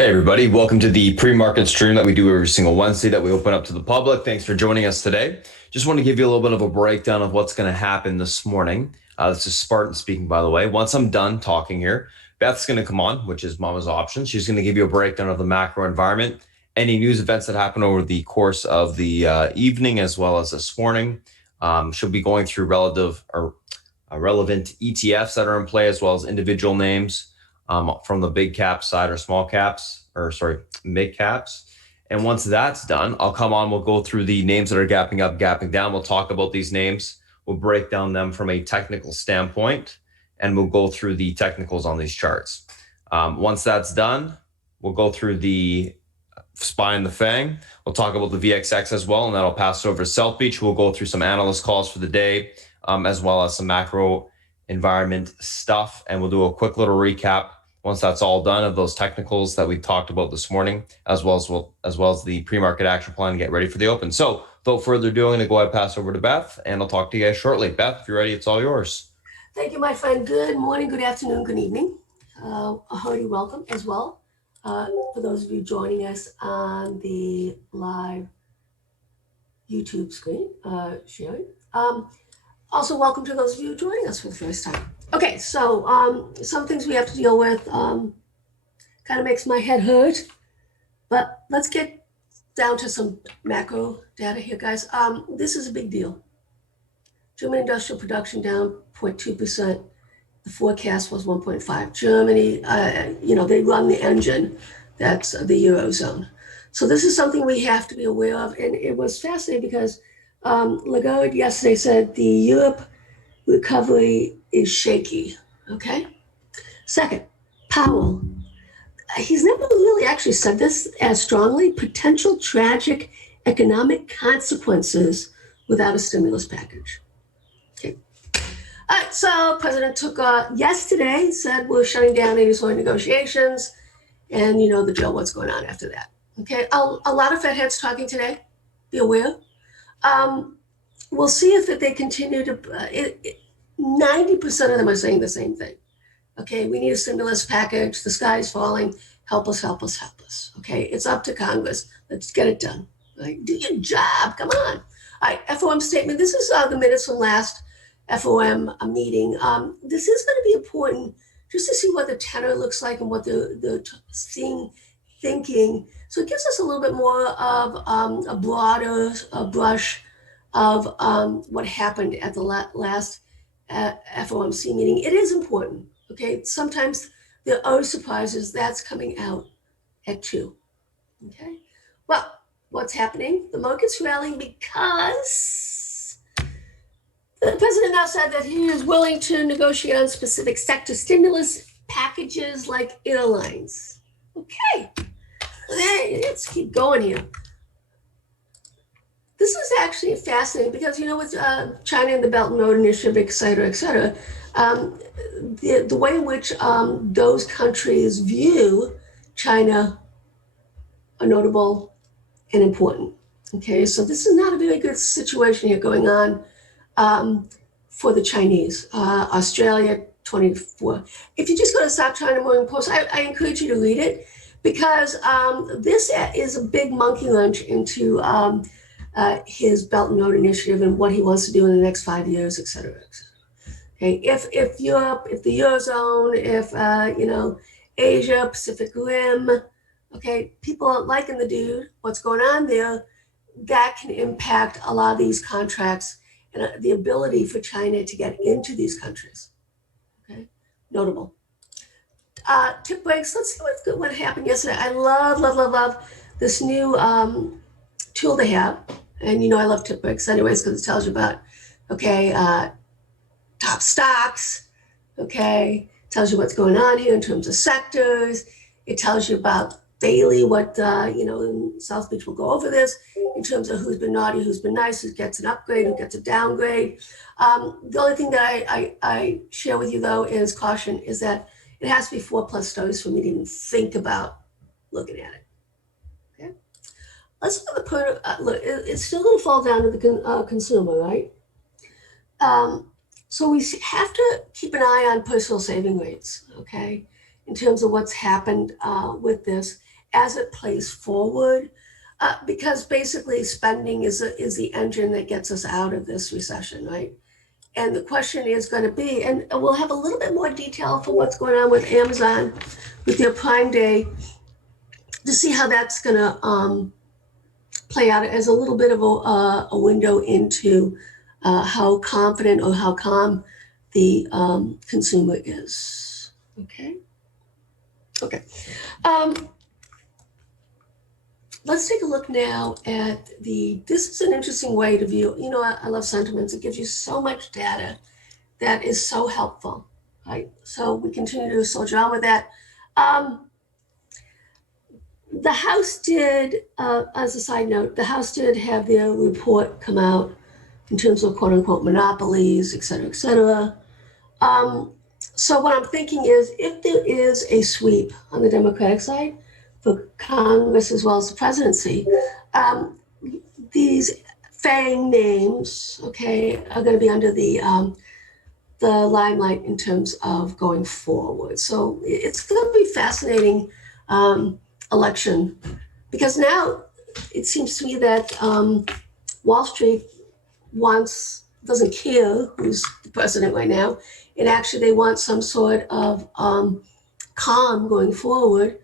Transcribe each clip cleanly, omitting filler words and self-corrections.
Hey everybody, welcome to the pre-market stream that we do every single Wednesday that we open up to the public. Thanks for joining us today. Just want to give you a little bit of a breakdown of what's going to happen this morning. This is Spartan speaking, by the way. Once I'm done talking here, Beth's going to come on, which is Mama's Options. She's going to give you a breakdown of the macro environment, any news events that happen over the course of the evening as well as this morning. She'll be going through relevant ETFs that are in play as well as individual names. From the big cap side or mid caps. And once that's done, I'll come on, we'll go through the names that are gapping up, gapping down. We'll talk about these names. We'll break down them from a technical standpoint, and we'll go through the technicals on these charts. Once that's done, we'll go through the SPY and the FANG. We'll talk about the VXX as well, and that'll pass over to South Beach. We'll go through some analyst calls for the day, as well as some macro environment stuff, and we'll do a quick little recap once that's all done of those technicals that we talked about this morning, as well as the pre-market action plan and get ready for the open. So without further ado, I'm going to go ahead and pass over to Beth, and I'll talk to you guys shortly. Beth, if you're ready, it's all yours. Thank you, my friend. Good morning, good afternoon, good evening. A hearty welcome as well for those of you joining us on the live YouTube screen, sharing. Also, welcome to those of you joining us for the first time. Okay, so some things we have to deal with kind of makes my head hurt, but let's get down to some macro data here, guys. This is a big deal. German industrial production down 0.2%. The forecast was 1.5. Germany, they run the engine. That's the Eurozone. So this is something we have to be aware of. And it was fascinating because Lagarde yesterday said the Europe recovery is shaky, okay? Second, Powell. He's never really actually said this as strongly. Potential tragic economic consequences without a stimulus package. Okay. All right, so President took yesterday, said we're shutting down any sort of negotiations, and you know the drill, what's going on after that. Okay, a lot of Fed heads talking today, be aware. We'll see if they continue to, 90% of them are saying the same thing. Okay, we need a stimulus package, the sky's falling, help us, help us, help us. Okay, it's up to Congress, let's get it done. Right? Do your job, come on. All right, FOM statement, this is the minutes from last FOM meeting. This is gonna be important just to see what the tenor looks like and what they're thinking. So it gives us a little bit more of a broader brush of what happened at the last FOMC meeting. It is important, okay? Sometimes there are surprises. That's coming out at 2, okay? Well, what's happening? The market's rallying because the president now said that he is willing to negotiate on specific sector stimulus packages like airlines. Okay, let's keep going here. This is actually fascinating because, with China and the Belt and Road Initiative, et cetera, the way in which those countries view China are notable and important. Okay, so this is not a very good situation here going on for the Chinese. Australia, 24. If you just go to South China Morning Post, I encourage you to read it because this is a big monkey wrench into his Belt and Road Initiative and what he wants to do in the next 5 years, et cetera, et cetera. Okay, if Europe, if the Eurozone, if Asia, Pacific Rim, okay, people are liking the dude, what's going on there, that can impact a lot of these contracts and the ability for China to get into these countries. Okay, notable. Tip breaks, let's see what happened yesterday. I love this new tool they have. And I love tip breaks anyways, because it tells you about, top stocks, okay, tells you what's going on here in terms of sectors. It tells you about daily what, in South Beach we'll go over this, in terms of who's been naughty, who's been nice, who gets an upgrade, who gets a downgrade. The only thing that I share with you, though, is caution, is that it has to be 4+ stories for me to even think about looking at it. Let's look at the look. It's still going to fall down to the consumer, right? So we have to keep an eye on personal saving rates, okay, in terms of what's happened with this. as it plays forward, because basically spending is the engine that gets us out of this recession, right? And the question is going to be, and we'll have a little bit more detail for what's going on with Amazon with their Prime Day to see how that's going to play out as a little bit of a window into how confident or how calm the consumer is. Okay. Okay. Let's take a look now at this is an interesting way to view, I love sentiments. It gives you so much data that is so helpful, right? So we continue to soldier on with that. The House did, as a side note, the House did have their report come out in terms of quote unquote monopolies, et cetera, et cetera. So what I'm thinking is if there is a sweep on the Democratic side for Congress as well as the presidency, these FANG names, okay, are going to be under the limelight in terms of going forward. So it's going to be fascinating election because now it seems to me that Wall Street doesn't care who's the president right now, and actually they want some sort of calm going forward.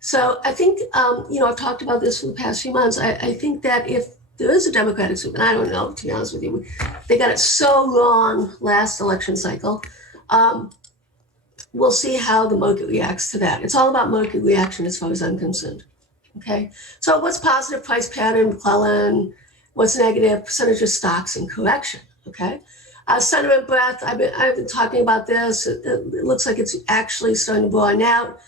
So I think, I've talked about this for the past few months. I think that if there is a Democratic sweep, and I don't know, to be honest with you, they got it so wrong last election cycle. We'll see how the market reacts to that. It's all about market reaction as far as I'm concerned. Okay, so what's positive? Price pattern, McClellan. What's negative? Percentage of stocks in correction. Okay, sentiment breadth. I've been talking about this. It looks like it's actually starting to broaden out.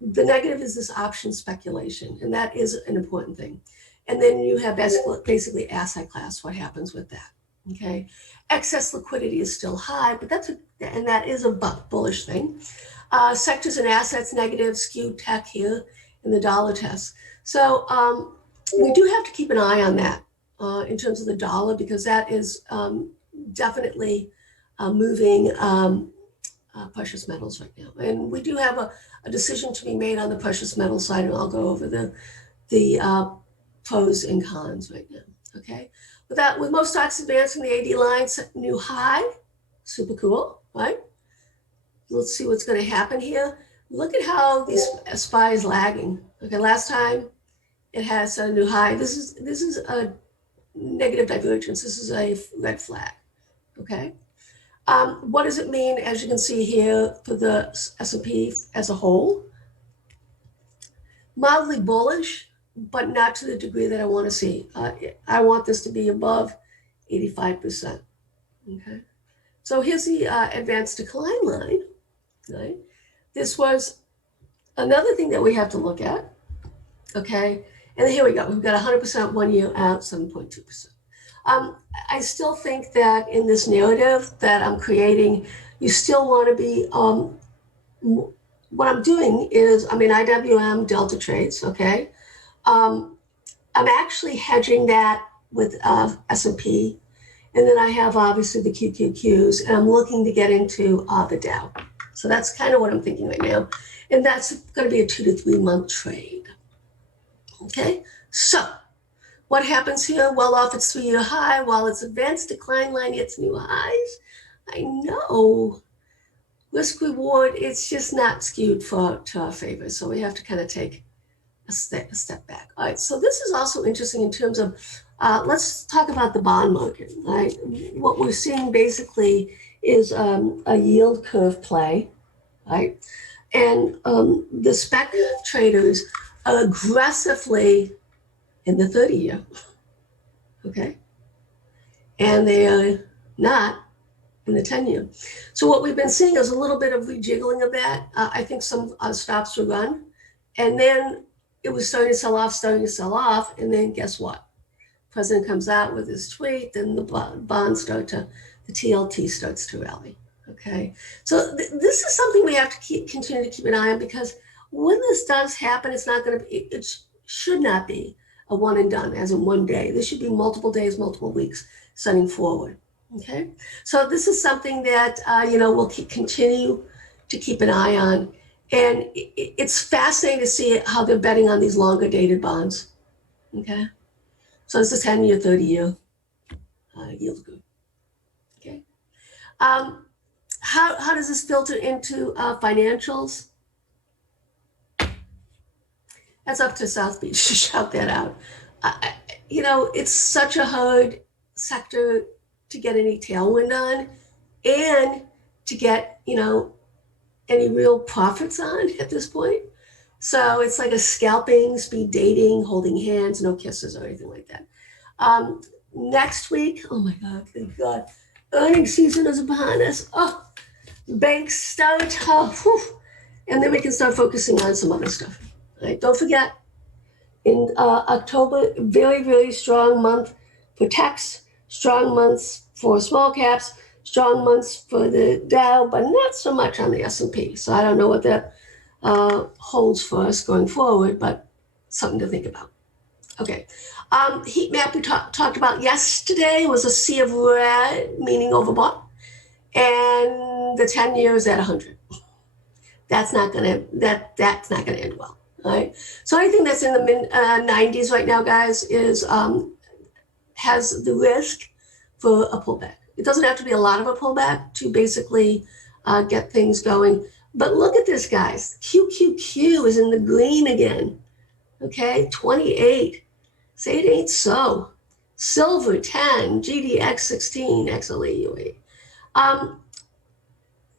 The negative is this option speculation, and that is an important thing. And then you have basically asset class. What happens with that? Okay, excess liquidity is still high, but that is a bullish thing. Sectors and assets negative, skewed tech here in the dollar test. So we do have to keep an eye on that in terms of the dollar because that is definitely moving precious metals right now. And we do have a decision to be made on the precious metal side, and I'll go over the pros and cons right now. Okay, with most stocks advancing, the AD line set new high, super cool, right? Let's see what's going to happen here. Look at how these SPY is lagging. Okay, last time it has a new high. This is a negative divergence. This is a red flag. Okay. What does it mean, as you can see here, for the S&P as a whole? Mildly bullish, but not to the degree that I want to see. I want this to be above 85%. Okay. So here's the advanced decline line. Right. This was another thing that we have to look at. Okay. And here we go. We've got 100% 1 year out, 7.2%. I still think that in this narrative that I'm creating, you still want to be, what I'm doing is, I'm in IWM Delta trades, okay? I'm actually hedging that with S&P, and then I have obviously the QQQs, and I'm looking to get into the Dow. So that's kind of what I'm thinking right now. And that's going to be a 2 to 3 month trade. Okay, so what happens here? Well off its 3 year high, while its advanced decline line hits new highs. I know risk reward, it's just not skewed to our favor. So we have to kind of take a step back. All right, so this is also interesting in terms of, let's talk about the bond market, right? What we're seeing basically is a yield curve play, right? And the spec traders are aggressively in the 30 year, okay? And they are not in the 10 year. So what we've been seeing is a little bit of rejiggling of that. I think some stops were run, and then it was starting to sell off, and then guess what? President comes out with his tweet, then the bonds the TLT starts to rally, okay? So this is something we have to continue to keep an eye on, because when this does happen, it's not gonna be, it should not be a one and done, as in one day. This should be multiple days, multiple weeks, setting forward, okay? So this is something that, we'll continue to keep an eye on. And it's fascinating to see how they're betting on these longer dated bonds. Okay. So it's a 10-year, 30-year yield group. Okay. How does this filter into financials? That's up to South Beach to shout that out. It's such a hard sector to get any tailwind on and to get, any real profits on at this point. So it's like a scalping, speed dating, holding hands, no kisses or anything like that. Next week, oh my God, thank God, earnings season is behind us. Oh, banks start, and then we can start focusing on some other stuff. All right, don't forget, in October, very, very strong month for techs, strong months for small caps, strong months for the Dow, but not so much on the S&P. So I don't know what that holds for us going forward, but something to think about. Okay. Heat map we talked about yesterday was a sea of red, meaning overbought, and the 10-year is at 100. That's not gonna end well. All right. So anything that's in the mid 90s right now, guys, is has the risk for a pullback. It doesn't have to be a lot of a pullback to basically get things going. But look at this, guys. QQQ is in the green again. Okay, 28. Say it ain't so. Silver 10, GDX 16, XLE UA.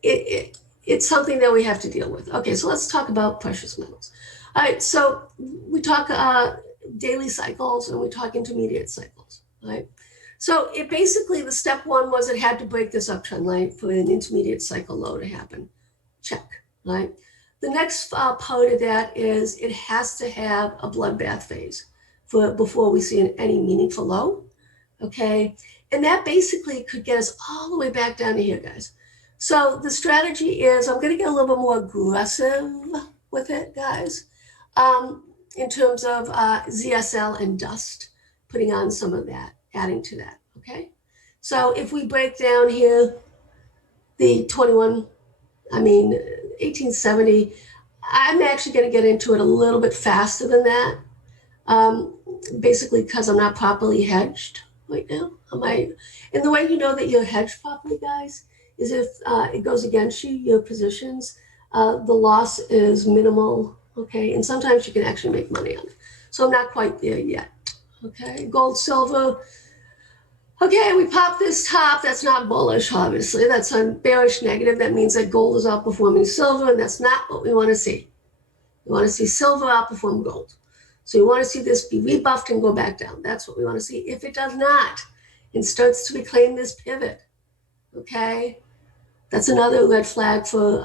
It's something that we have to deal with. Okay, so let's talk about precious metals. All right, so we talk daily cycles and we talk intermediate cycles, right? So it basically, the step one was it had to break this uptrend line for an intermediate cycle low to happen. Check, right? The next part of that is it has to have a bloodbath phase before we see any meaningful low, okay? And that basically could get us all the way back down to here, guys. So the strategy is I'm going to get a little bit more aggressive with it, guys, in terms of ZSL and dust, putting on some of that, adding to that, okay? So if we break down here, the 1870, I'm actually going to get into it a little bit faster than that, basically because I'm not properly hedged right now. And the way you know that you're hedged properly, guys, is if it goes against you, your positions, the loss is minimal, okay? And sometimes you can actually make money on it. So I'm not quite there yet, okay? Gold, silver. Okay, we popped this top. That's not bullish, obviously. That's a bearish negative. That means that gold is outperforming silver, and that's not what we want to see. We want to see silver outperform gold. So you want to see this be rebuffed and go back down. That's what we want to see. If it does not and starts to reclaim this pivot, okay, that's another red flag for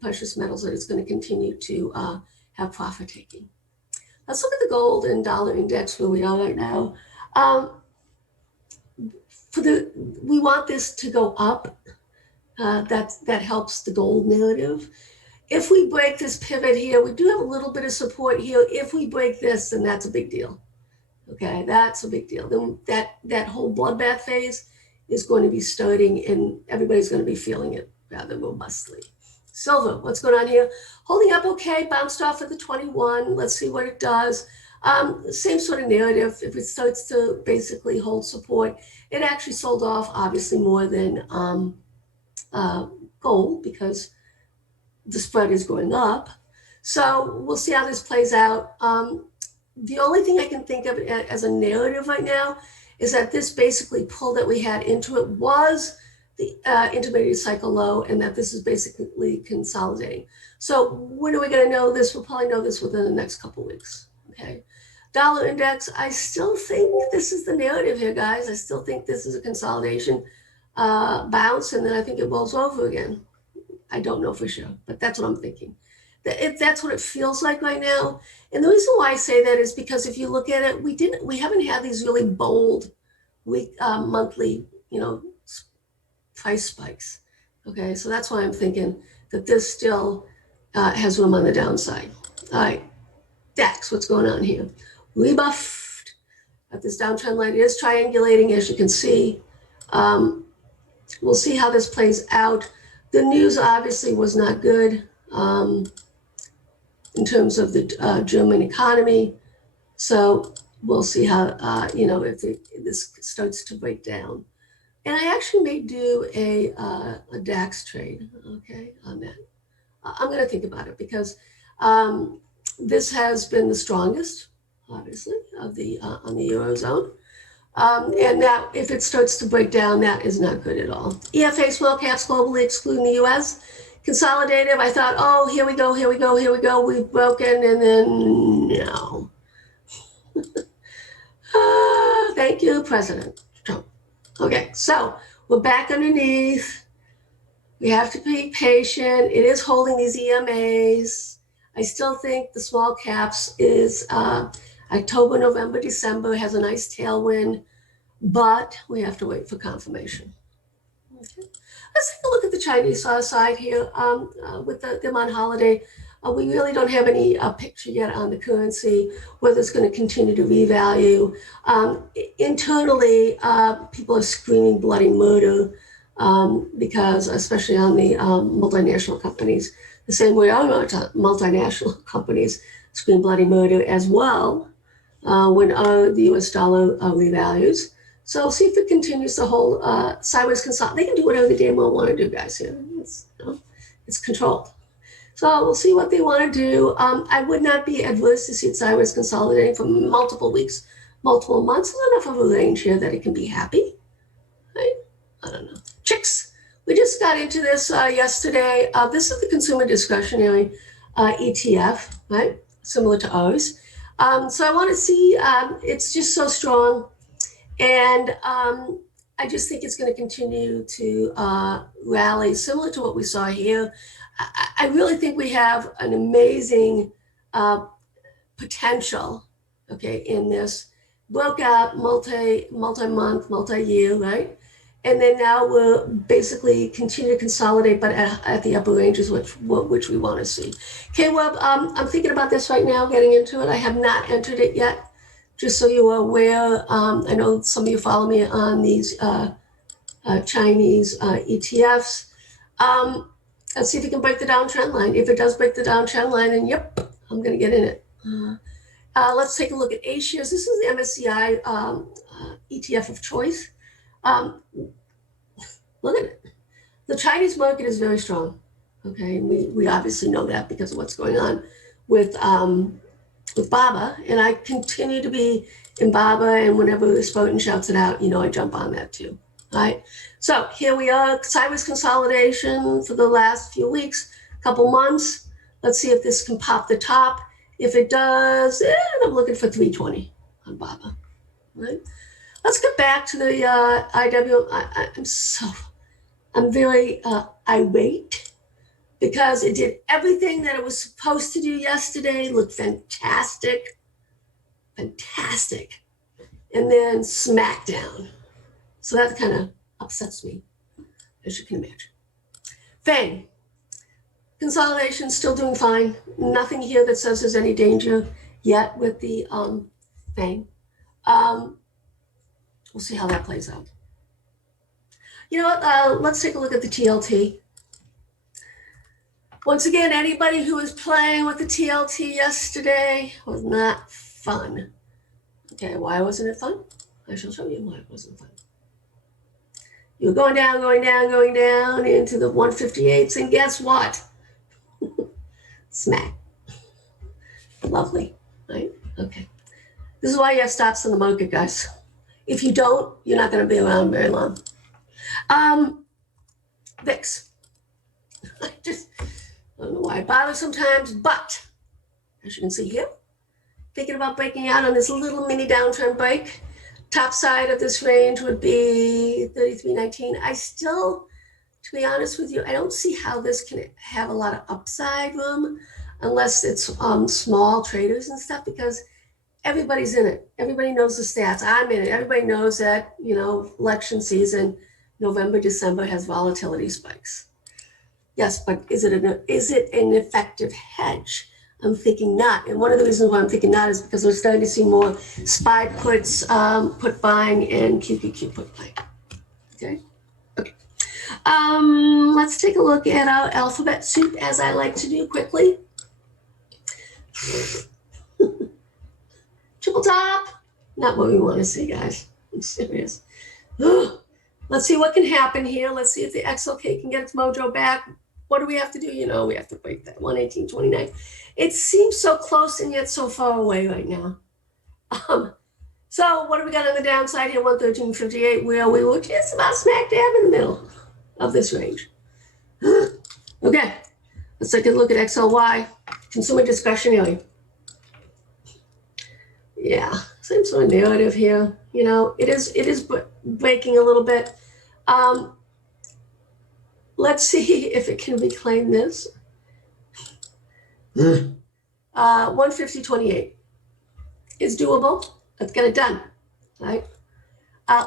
precious metals that it's going to continue to have profit taking. Let's look at the gold and dollar index where we are right now. We want this to go up. That helps the gold narrative. If we break this pivot here, we do have a little bit of support here. If we break this, then that's a big deal. Okay, that's a big deal. Then that whole bloodbath phase is going to be starting, and everybody's going to be feeling it rather robustly. Silver, what's going on here? Holding up okay, bounced off at the 21. Let's see what it does. Same sort of narrative. If it starts to basically hold support, it actually sold off obviously more than gold because the spread is going up. So we'll see how this plays out. The only thing I can think of as a narrative right now is that this basically pull that we had into it was the intermediate cycle low, and that this is basically consolidating. So when are we going to know this? We'll probably know this within the next couple weeks. Okay. Dollar index, I still think this is the narrative here, guys. I still think this is a consolidation bounce, and then I think it rolls over again. I don't know for sure, but that's what I'm thinking. That's what it feels like right now. And the reason why I say that is because if you look at it, we haven't had these really bold monthly, price spikes. Okay, so that's why I'm thinking that this still has room on the downside. All right, DAX, what's going on here? Rebuffed at this downtrend line. It is triangulating, as you can see. We'll see how this plays out. The news obviously was not good. in terms of the German economy. So we'll see how, if this starts to break down. And I actually may do a DAX trade, okay, on that. I'm going to think about it because this has been the strongest, obviously, of the on the Eurozone. And that if it starts to break down, that is not good at all. EFA small caps globally, excluding the US. Consolidative, I thought, oh, here we go, we've broken, and then no. Thank you, President Trump. Okay, so we're back underneath. We have to be patient. It is holding these EMAs. I still think the small caps is October, November, December has a nice tailwind, but we have to wait for confirmation. Okay. Let's take a look at the Chinese side here with them on holiday. We really don't have any picture yet on the currency, whether it's going to continue to revalue. Internally, people are screaming bloody murder because, especially on the multinational companies, the same way our multinational companies scream bloody murder as well when the US dollar revalues. So see if it continues to hold sideways consult. They can do whatever they damn well want to do, guys. Here, it's controlled. So we'll see what they want to do. I would not be adverse to see it sideways consolidating for multiple weeks, multiple months. There's enough of a range here that it can be happy. Right? I don't know. Chicks. We just got into this yesterday. This is the consumer discretionary ETF, right? Similar to ours. So I want to see, it's just so strong. And I just think it's going to continue to rally, similar to what we saw here. I really think we have an amazing potential, okay, in this. Broke out multi-month, multi-year, right? And then now we'll basically continue to consolidate, but at the upper ranges, which we want to see. K-Web, I'm thinking about this right now, getting into it. I have not entered it yet. Just so you are aware, I know some of you follow me on these Chinese ETFs. Let's see if it can break the downtrend line. If it does break the downtrend line, then yep, I'm going to get in it. Let's take a look at A-shares. This is the MSCI ETF of choice. Look at it. The Chinese market is very strong. Okay, we obviously know that because of what's going on with BABA, and I continue to be in BABA, and whenever Spartan shouts it out, I jump on that too. All right, so here we are, sideways consolidation for the last few weeks, couple months. Let's see if this can pop the top. If it does, I'm looking for 320 on BABA. Right. Let's get back to the IW. I'm very irate because it did everything that it was supposed to do yesterday, looked fantastic, and then smackdown. So that kind of upsets me, as you can imagine. FANG, consolidation still doing fine. Nothing here that says there's any danger yet with the FANG. We'll see how that plays out. You know what? Let's take a look at the TLT. Once again, anybody who was playing with the TLT yesterday was not fun. Okay, why wasn't it fun? I shall show you why it wasn't fun. You were going down into the 158s, and guess what? Smack. Lovely, right? Okay. This is why you have stops in the market, guys. If you don't, you're not going to be around very long. VIX. I don't know why I bother sometimes, but as you can see here, thinking about breaking out on this little mini downtrend break. Top side of this range would be 33.19. I still, to be honest with you, I don't see how this can have a lot of upside room unless it's small traders and stuff, because everybody's in it. Everybody knows the stats. I'm in it. Everybody knows that, election season, November, December has volatility spikes. Yes, but is it an effective hedge? I'm thinking not. And one of the reasons why I'm thinking not is because we're starting to see more SPY puts, put buying, and QQQ put buying. Okay. Let's take a look at our alphabet soup, as I like to do quickly. Triple top. Not what we want to see, guys. I'm serious. Let's see what can happen here. Let's see if the XLK can get its mojo back. What do we have to do? We have to break that 118.29. It seems so close and yet so far away right now. So what do we got on the downside here? 113.58, where we were just about smack dab in the middle of this range. Okay, let's take a look at XLY, consumer discretionary. Yeah, same sort of narrative here. It is breaking a little bit. Let's see if it can reclaim this. 150.28 is doable. Let's get it done, right?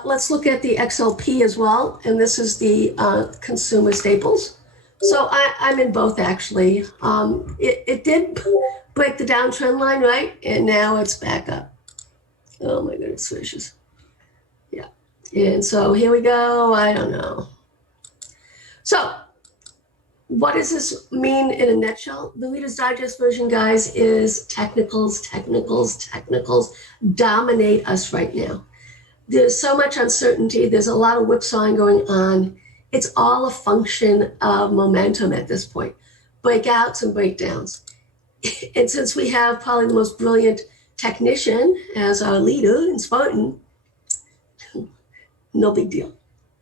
Let's look at the XLP as well, and this is the consumer staples. So I'm in both, actually. It did break the downtrend line, right? And now it's back up. Oh my goodness gracious. Yeah. And so here we go. I don't know. So what does this mean in a nutshell? The Reader's Digest version, guys, is technicals dominate us right now. There's so much uncertainty. There's a lot of whipsawing going on. It's all a function of momentum at this point, breakouts and breakdowns. And since we have probably the most brilliant technician as our leader in Spartan, no big deal,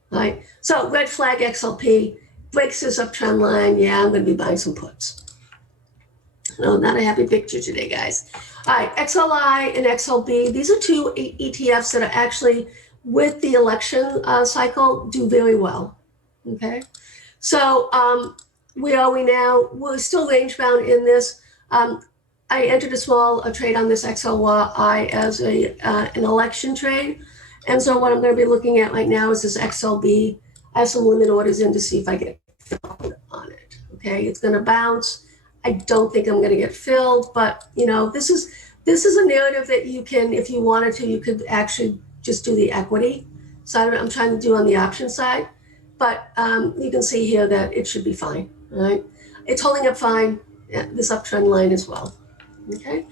right? So red flag XLP breaks this uptrend line. Yeah, I'm going to be buying some puts. No, not a happy picture today, guys. All right, XLI and XLB. These are two ETFs that are actually, with the election cycle, do very well. Okay, so where are we now? We're still range bound in this. I entered a small trade on this XLY as an election trade. And so what I'm going to be looking at right now is this XLB. I have some limit orders in to see if I get filled on it. Okay, it's going to bounce. I don't think I'm going to get filled, but this is a narrative that you can, if you wanted to, you could actually just do the equity side of it. I'm trying to do on the option side, but you can see here that it should be fine. Right, it's holding up fine. Yeah, this uptrend line as well. Okay,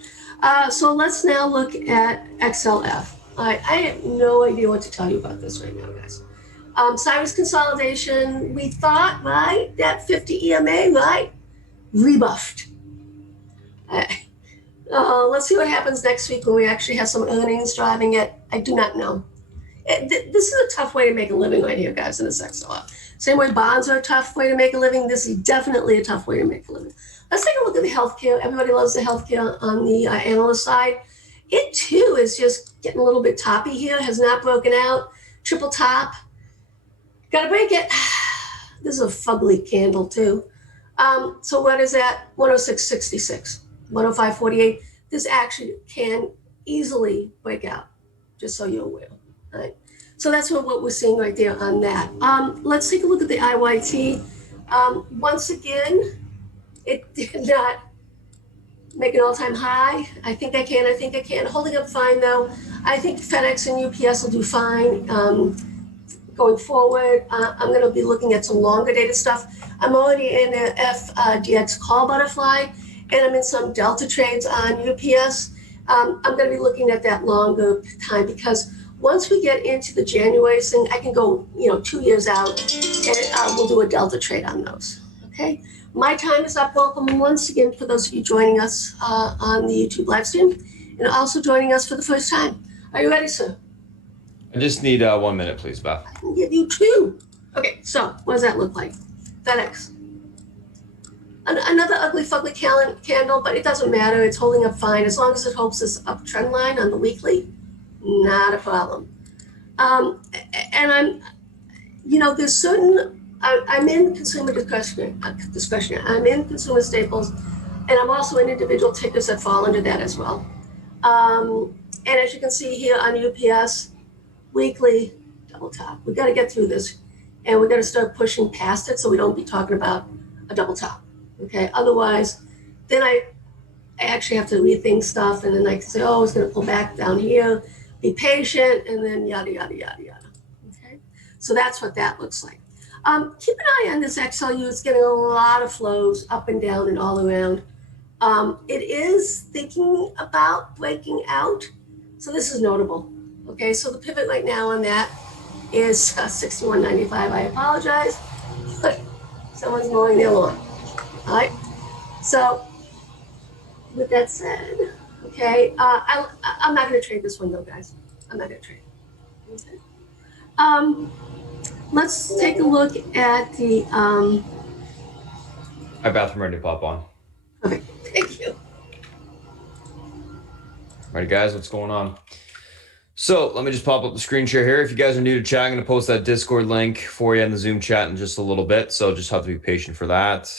so let's now look at XLF. I have no idea what to tell you about this right now, guys. Cyrus consolidation, we thought, right, that 50 EMA, right, rebuffed. Let's see what happens next week when we actually have some earnings driving it. I do not know. This is a tough way to make a living right here, guys, in this XLF. Same way bonds are a tough way to make a living. This is definitely a tough way to make a living. Let's take a look at the healthcare. Everybody loves the healthcare on the analyst side. It too is just getting a little bit toppy here, has not broken out. Triple top. Got to break it. This is a fugly candle too. So what is that? 106.66, 105.48. This actually can easily break out, just so you're aware. Right? So that's what we're seeing right there on that. Let's take a look at the IYT. Once again, it did not make an all-time high. I think I can. Holding up fine, though. I think FedEx and UPS will do fine going forward. I'm going to be looking at some longer dated stuff. I'm already in a FDX call butterfly, and I'm in some Delta trades on UPS. I'm going to be looking at that longer time, because once we get into the January thing, I can go 2 years out, and we'll do a Delta trade on those. Okay. My time is up. Welcome once again for those of you joining us on the YouTube live stream, and also joining us for the first time. Are you ready, sir? I just need 1 minute, please, Beth. I can give you 2. Okay, so what does that look like? FedEx. Another ugly fugly candle, but it doesn't matter. It's holding up fine. As long as it holds this uptrend line on the weekly, not a problem. And I'm, there's certain, I'm in consumer discretionary. I'm in consumer staples, and I'm also in individual tickers that fall under that as well. And as you can see here on UPS, weekly double top. We got to get through this, and we got to start pushing past it so we don't be talking about a double top. Okay. Otherwise, then I actually have to rethink stuff, and then I can say, oh, it's going to pull back down here. Be patient, and then yada yada yada yada. Okay. So that's what that looks like. Keep an eye on this XLU. It's getting a lot of flows up and down and all around. It is thinking about breaking out. So this is notable. Okay, so the pivot right now on that is 61.95. I apologize, but someone's mowing their lawn. All right. So with that said, okay, I'm not going to trade this one though, guys. I'm not going to trade. Okay. Let's take a look at the. My bathroom ready to pop on. Okay, thank you. Alrighty, guys, what's going on? So let me just pop up the screen share here. If you guys are new to chat, I'm going to post that Discord link for you in the Zoom chat in just a little bit. So just have to be patient for that.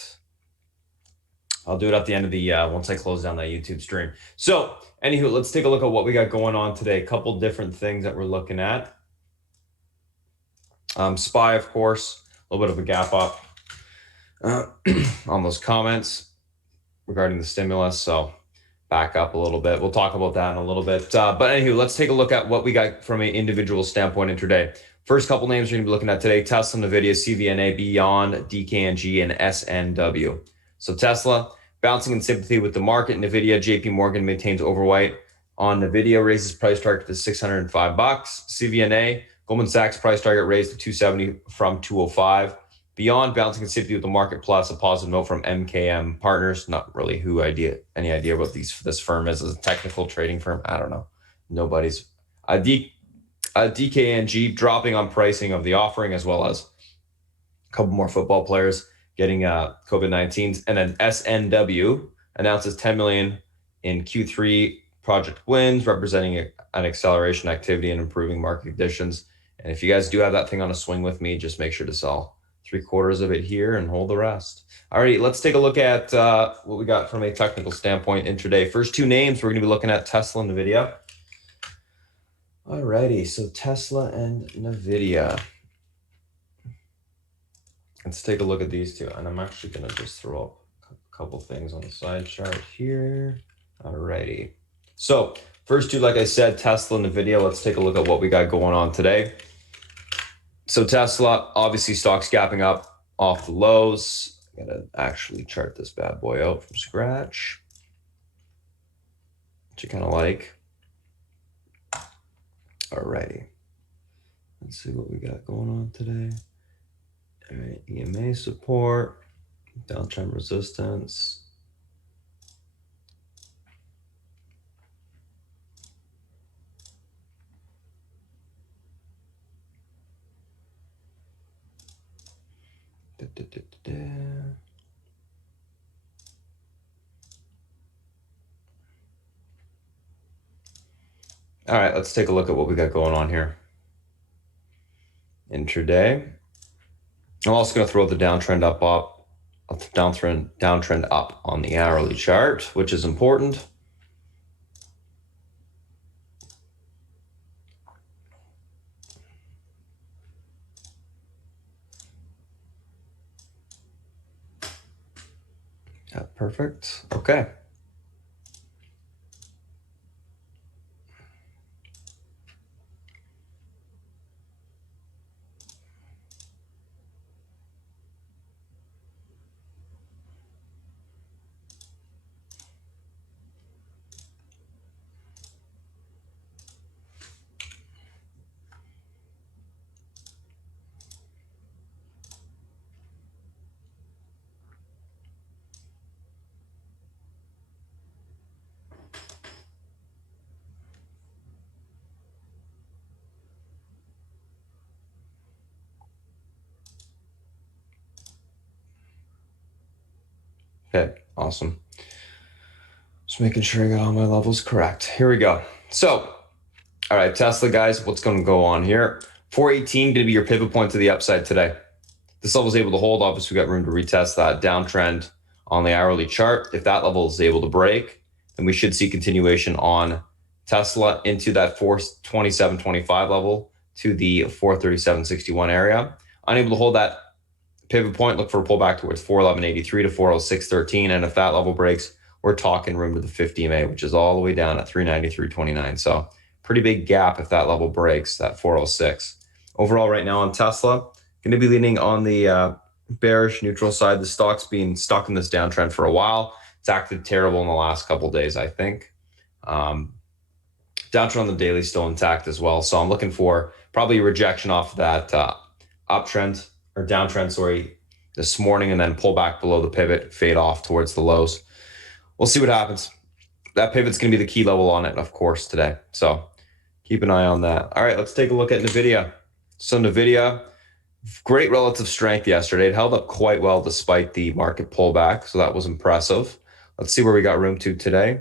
I'll do it at the end of the, once I close down that YouTube stream. So anywho, let's take a look at what we got going on today. A couple different things that we're looking at. SPY, of course, a little bit of a gap up on those comments regarding the stimulus. So back up a little bit. We'll talk about that in a little bit. But anywho, let's take a look at what we got from an individual standpoint intraday. First couple names we're going to be looking at today: Tesla, Nvidia, CVNA, Beyond, DKNG, and SNW. So Tesla bouncing in sympathy with the market. Nvidia, JP Morgan maintains overweight on Nvidia, raises price target to $605. CVNA, Goldman Sachs price target raised to 270 from 205. Beyond bouncing in sympathy with the market, plus a positive note from MKM Partners. Not really any idea what this firm is. As a technical trading firm, I don't know. Nobody's. DKNG dropping on pricing of the offering, as well as a couple more football players getting COVID-19. And then SNW announces 10 million in Q3 project wins, representing an acceleration activity and improving market conditions. And if you guys do have that thing on a swing with me, just make sure to sell 3/4 of it here and hold the rest. All right, let's take a look at what we got from a technical standpoint intraday. First two names, we're going to be looking at Tesla and Nvidia. All righty, so Tesla and Nvidia. Let's take a look at these two. And I'm actually going to just throw up a couple things on the side chart here. All righty. So first two, like I said, Tesla and Nvidia. Let's take a look at what we got going on today. So Tesla, obviously stocks gapping up off the lows. I gotta actually chart this bad boy out from scratch, which I kind of like. Alrighty, let's see what we got going on today. All right, EMA support, downtrend resistance. All right, let's take a look at what we got going on here. Intraday. I'm also going to throw the downtrend up on the hourly chart, which is important. Yeah, perfect. Okay. Okay, awesome. Just making sure I got all my levels correct. Here we go. So, all right, Tesla guys, what's going to go on here? 418 going to be your pivot point to the upside today. This level is able to hold. Obviously, we got room to retest that downtrend on the hourly chart. If that level is able to break, then we should see continuation on Tesla into that 427.25 level to the 437.61 area. Unable to hold that pivot point, look for a pullback towards 411.83 to 406.13. And if that level breaks, we're talking room to the 50 MA, which is all the way down at 393.29. So pretty big gap if that level breaks, that 406. Overall, right now on Tesla, going to be leaning on the bearish neutral side. The stock's been stuck in this downtrend for a while. It's acted terrible in the last couple of days, I think. Downtrend on the daily is still intact as well. So I'm looking for probably a rejection off of that uptrend or downtrend, sorry, this morning, and then pull back below the pivot, fade off towards the lows. We'll see what happens. That pivot's going to be the key level on it, of course, today. So keep an eye on that. All right, let's take a look at Nvidia. So Nvidia, great relative strength yesterday. It held up quite well despite the market pullback, so that was impressive. Let's see where we got room to today.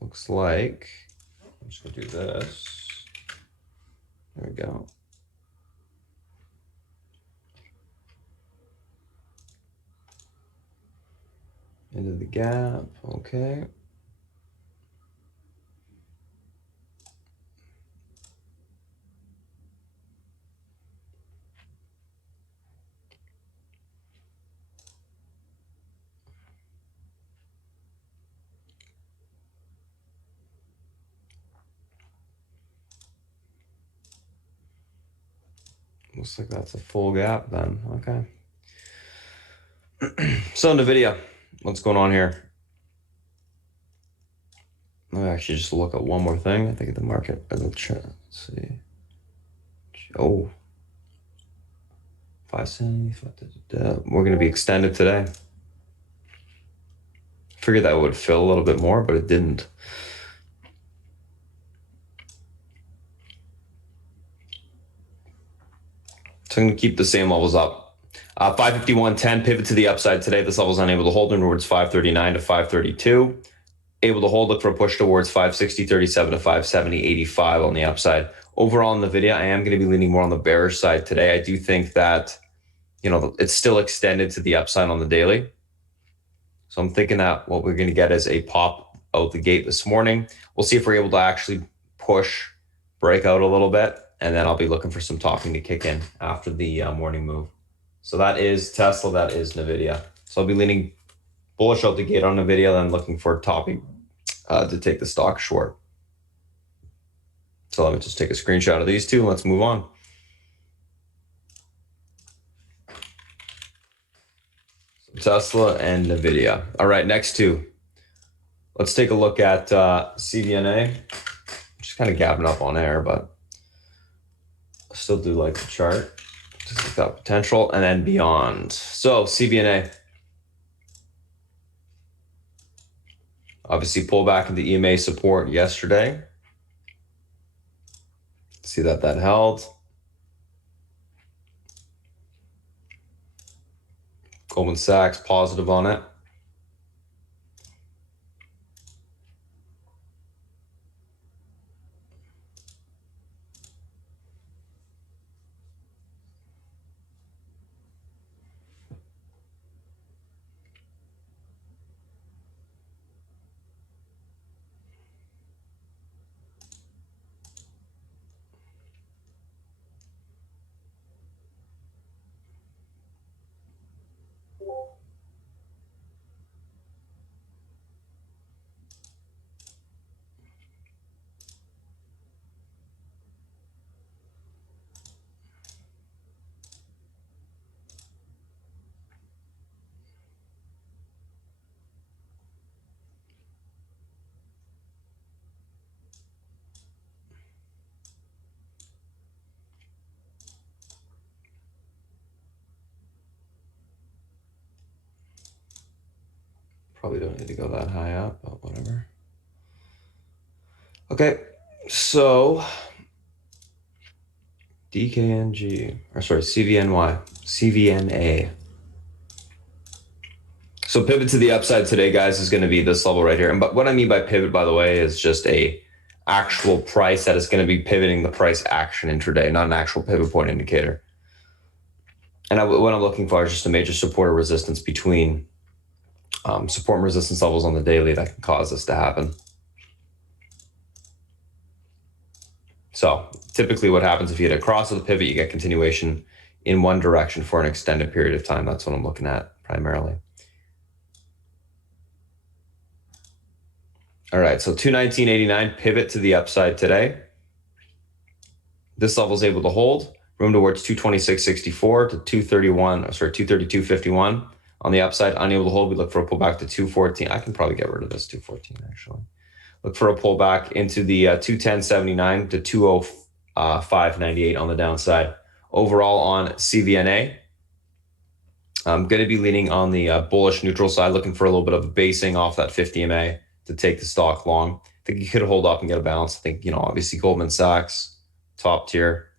Looks like, I'm just going to do this. There we go. Into the gap, okay. Looks like that's a full gap then, okay. So Nvidia, what's going on here? Let me actually just look at one more thing. I think the market, let's see. Oh, 570, we're going to be extended today. Figured that would fill a little bit more, but it didn't. So I'm going to keep the same levels up. 551.10 pivot to the upside today. This level is unable to hold in towards 539 to 532. Able to hold, look for a push towards 560.37 to 570.85 on the upside. Overall in the video, I am going to be leaning more on the bearish side today. I do think that, it's still extended to the upside on the daily. So I'm thinking that what we're going to get is a pop out the gate this morning. We'll see if we're able to actually push, break out a little bit, and then I'll be looking for some topping to kick in after the morning move. So that is Tesla, that is Nvidia. So I'll be leaning bullish out the gate on Nvidia, then looking for topping to take the stock short. So let me just take a screenshot of these two and let's move on. Tesla and Nvidia. All right, next two. Let's take a look at CVNA. Just kind of gapping up on air, but I still do like the chart. Just got potential, and then beyond. So CVNA. Obviously pull back into EMA support yesterday. See that held. Goldman Sachs positive on it. Probably don't need to go that high up, but whatever. Okay, so CVNA. So pivot to the upside today, guys, is going to be this level right here. And but what I mean by pivot, by the way, is just a actual price that is going to be pivoting the price action intraday, not an actual pivot point indicator. And what I'm looking for is just a major support or resistance between support and resistance levels on the daily that can cause this to happen. So typically what happens if you hit a cross of the pivot, you get continuation in one direction for an extended period of time. That's what I'm looking at primarily. All right, so 219.89 pivot to the upside today. This level is able to hold. Room towards 226.64 to 232.51. On the upside, unable to hold, we look for a pullback to 214. I can probably get rid of this 214 actually. Look for a pullback into the 210.79 to 205.98 on the downside. Overall on CVNA, I'm going to be leaning on the bullish neutral side, looking for a little bit of a basing off that 50 MA to take the stock long. I think you could hold up and get a bounce. I think, obviously Goldman Sachs, top tier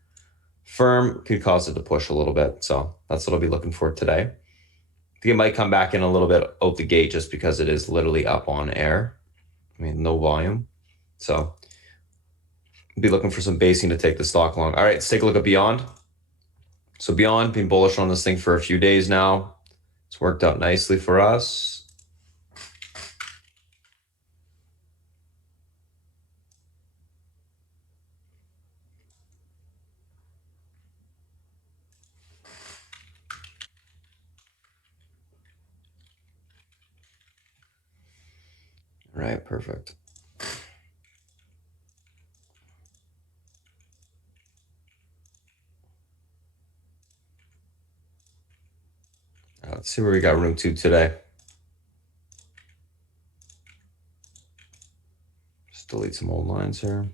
firm, could cause it to push a little bit. So that's what I'll be looking for today. I think it might come back in a little bit out the gate just because it is literally up on air. I mean, no volume. So I'll be looking for some basing to take the stock long. All right, let's take a look at Beyond. So Beyond, been bullish on this thing for a few days now. It's worked out nicely for us. All right, perfect. Let's see where we got room to today. Just delete some old lines here.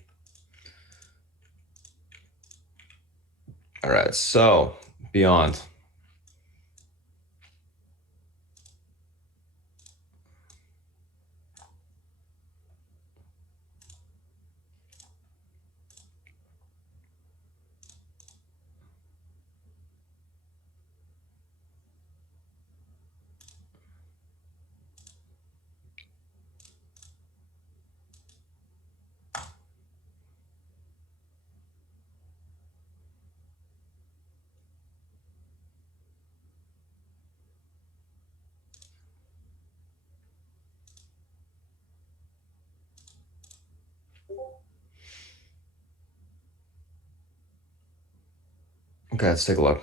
All right, so Beyond. Okay, let's take a look.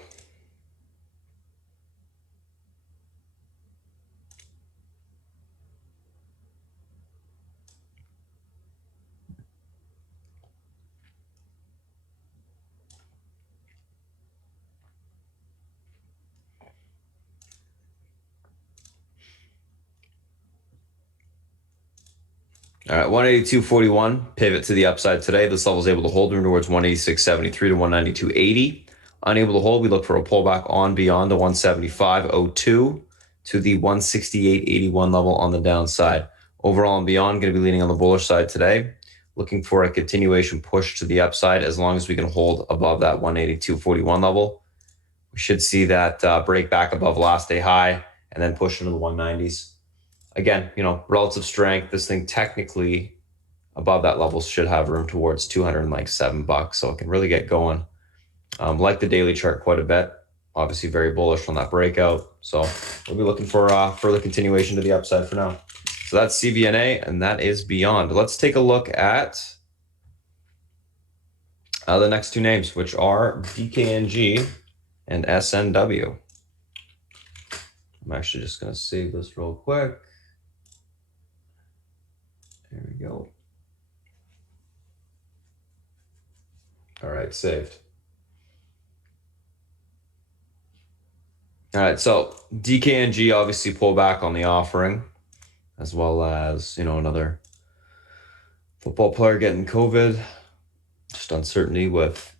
All right, 182.41, pivot to the upside today. This level is able to hold room towards 186.73 to 192.80. Unable to hold, we look for a pullback on Beyond the 175.02 to the 168.81 level on the downside. Overall and Beyond, going to be leaning on the bullish side today. Looking for a continuation push to the upside as long as we can hold above that 182.41 level. We should see that break back above last day high and then push into the 190s. Again, relative strength, this thing technically above that level should have room towards $207, so it can really get going. Like the daily chart quite a bit. Obviously very bullish on that breakout. So we'll be looking for further continuation to the upside for now. So that's CVNA and that is Beyond. Let's take a look at the next two names, which are DKNG and SNW. I'm actually just going to save this real quick. There we go. All right, saved. All right, so DKNG obviously pull back on the offering, as well as, another football player getting COVID. Just uncertainty with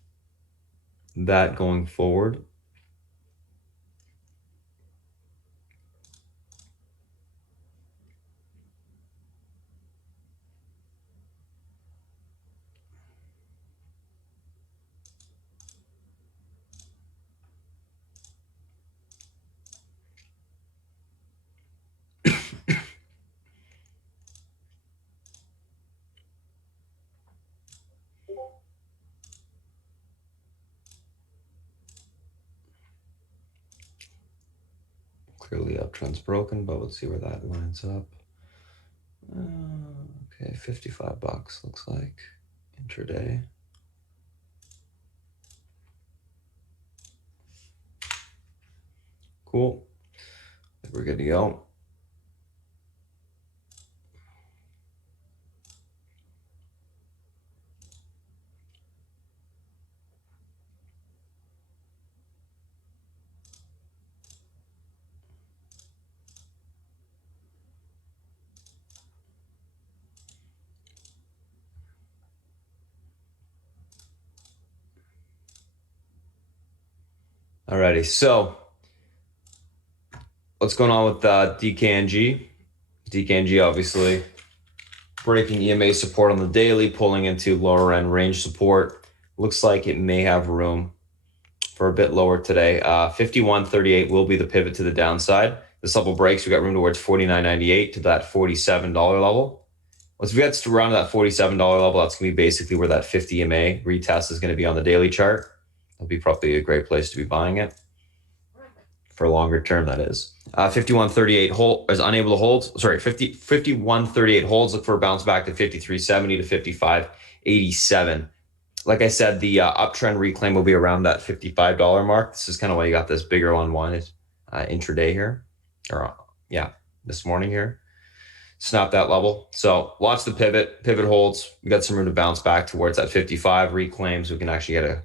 that going forward. Clearly uptrend's broken, but let's see where that lines up. Okay, $55 looks like intraday. Cool. I think we're good to go. Alrighty, so what's going on with DKNG? DKNG obviously breaking EMA support on the daily, pulling into lower end range support. Looks like it may have room for a bit lower today. 51.38 will be the pivot to the downside. This level breaks, we got room towards 49.98 to that $47 level. Once we get to around that $47 level, that's going to be basically where that 50 EMA retest is going to be on the daily chart. It'll be probably a great place to be buying it for longer term, that is. 51.38 is unable to hold. Sorry, 51.38 holds. Look for a bounce back to 53.70 to 55.87. Like I said, the uptrend reclaim will be around that $55 mark. This is kind of why you got this bigger unwind intraday here, or this morning here. Snap that level. So watch the pivot. Pivot holds. We got some room to bounce back towards that 55 reclaims. We can actually get a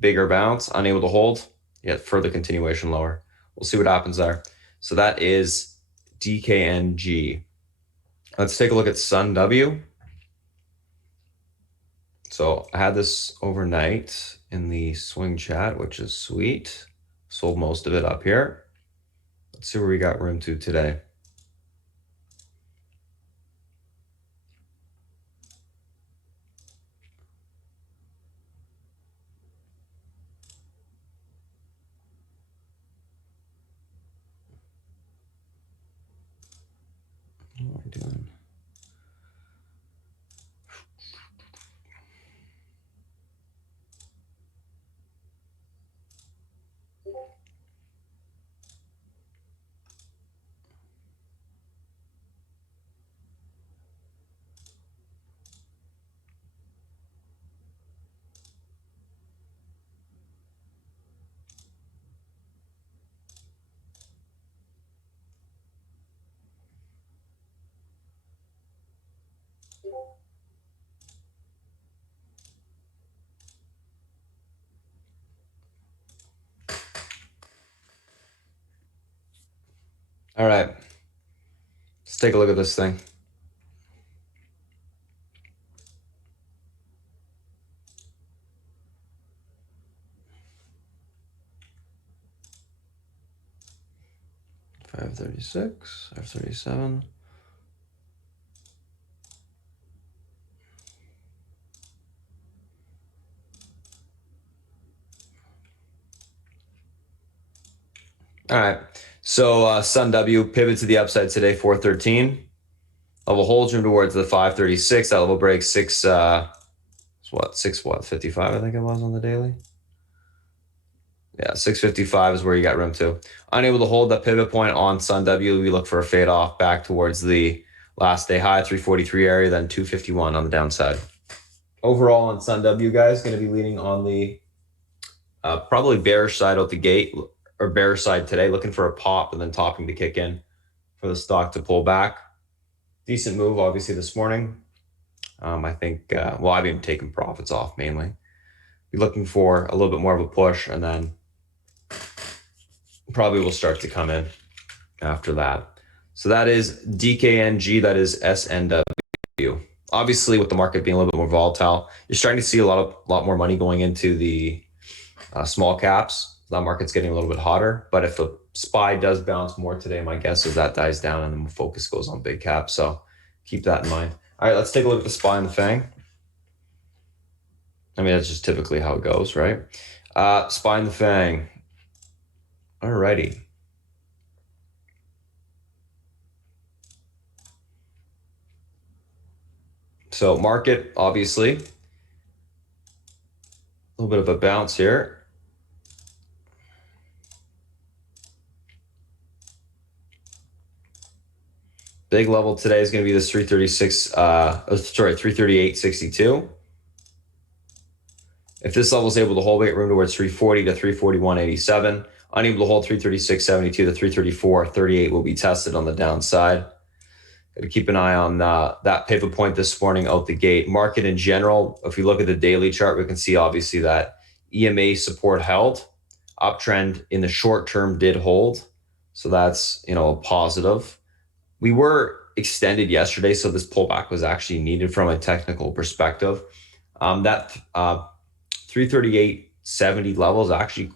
bigger bounce. Unable to hold, yet further continuation lower. We'll see what happens there. So that is DKNG. Let's take a look at SunW. So I had this overnight in the swing chat, which is sweet. Sold most of it up here. Let's see where we got room to today. What am I doing? All right, let's take a look at this thing. $536, $537. All right, so SunW pivot to the upside today, 413. Level holds room towards the 536. That level breaks 55, I think it was on the daily. Yeah, 655 is where you got room to. Unable to hold that pivot point on SunW. We look for a fade off back towards the last day high, 343 area, then 251 on the downside. Overall on SunW, guys, going to be leaning on the probably bearish side out the gate, or bearish side today, looking for a pop and then topping to kick in for the stock to pull back. Decent move, obviously, this morning. I think, I've been taking profits off mainly. Be looking for a little bit more of a push, and then probably will start to come in after that. So that is DKNG, that is SNW. Obviously, with the market being a little bit more volatile, you're starting to see a lot more money going into the small caps. That market's getting a little bit hotter. But if the SPY does bounce more today, my guess is that dies down and then focus goes on big caps. So keep that in mind. All right, let's take a look at the SPY and the FANG. I mean, that's just typically how it goes, right? SPY and the FANG. All righty. So market, obviously, a little bit of a bounce here. Big level today is going to be this 338.62. If this level is able to hold, we get room towards 340 to 341.87. Unable to hold 336.72 to 334.38 will be tested on the downside. Got to keep an eye on that pivot point this morning out the gate. Market in general, if we look at the daily chart, we can see obviously that EMA support held. Uptrend in the short term did hold. So that's, a positive. We were extended yesterday, so this pullback was actually needed from a technical perspective. That 338.70 level is actually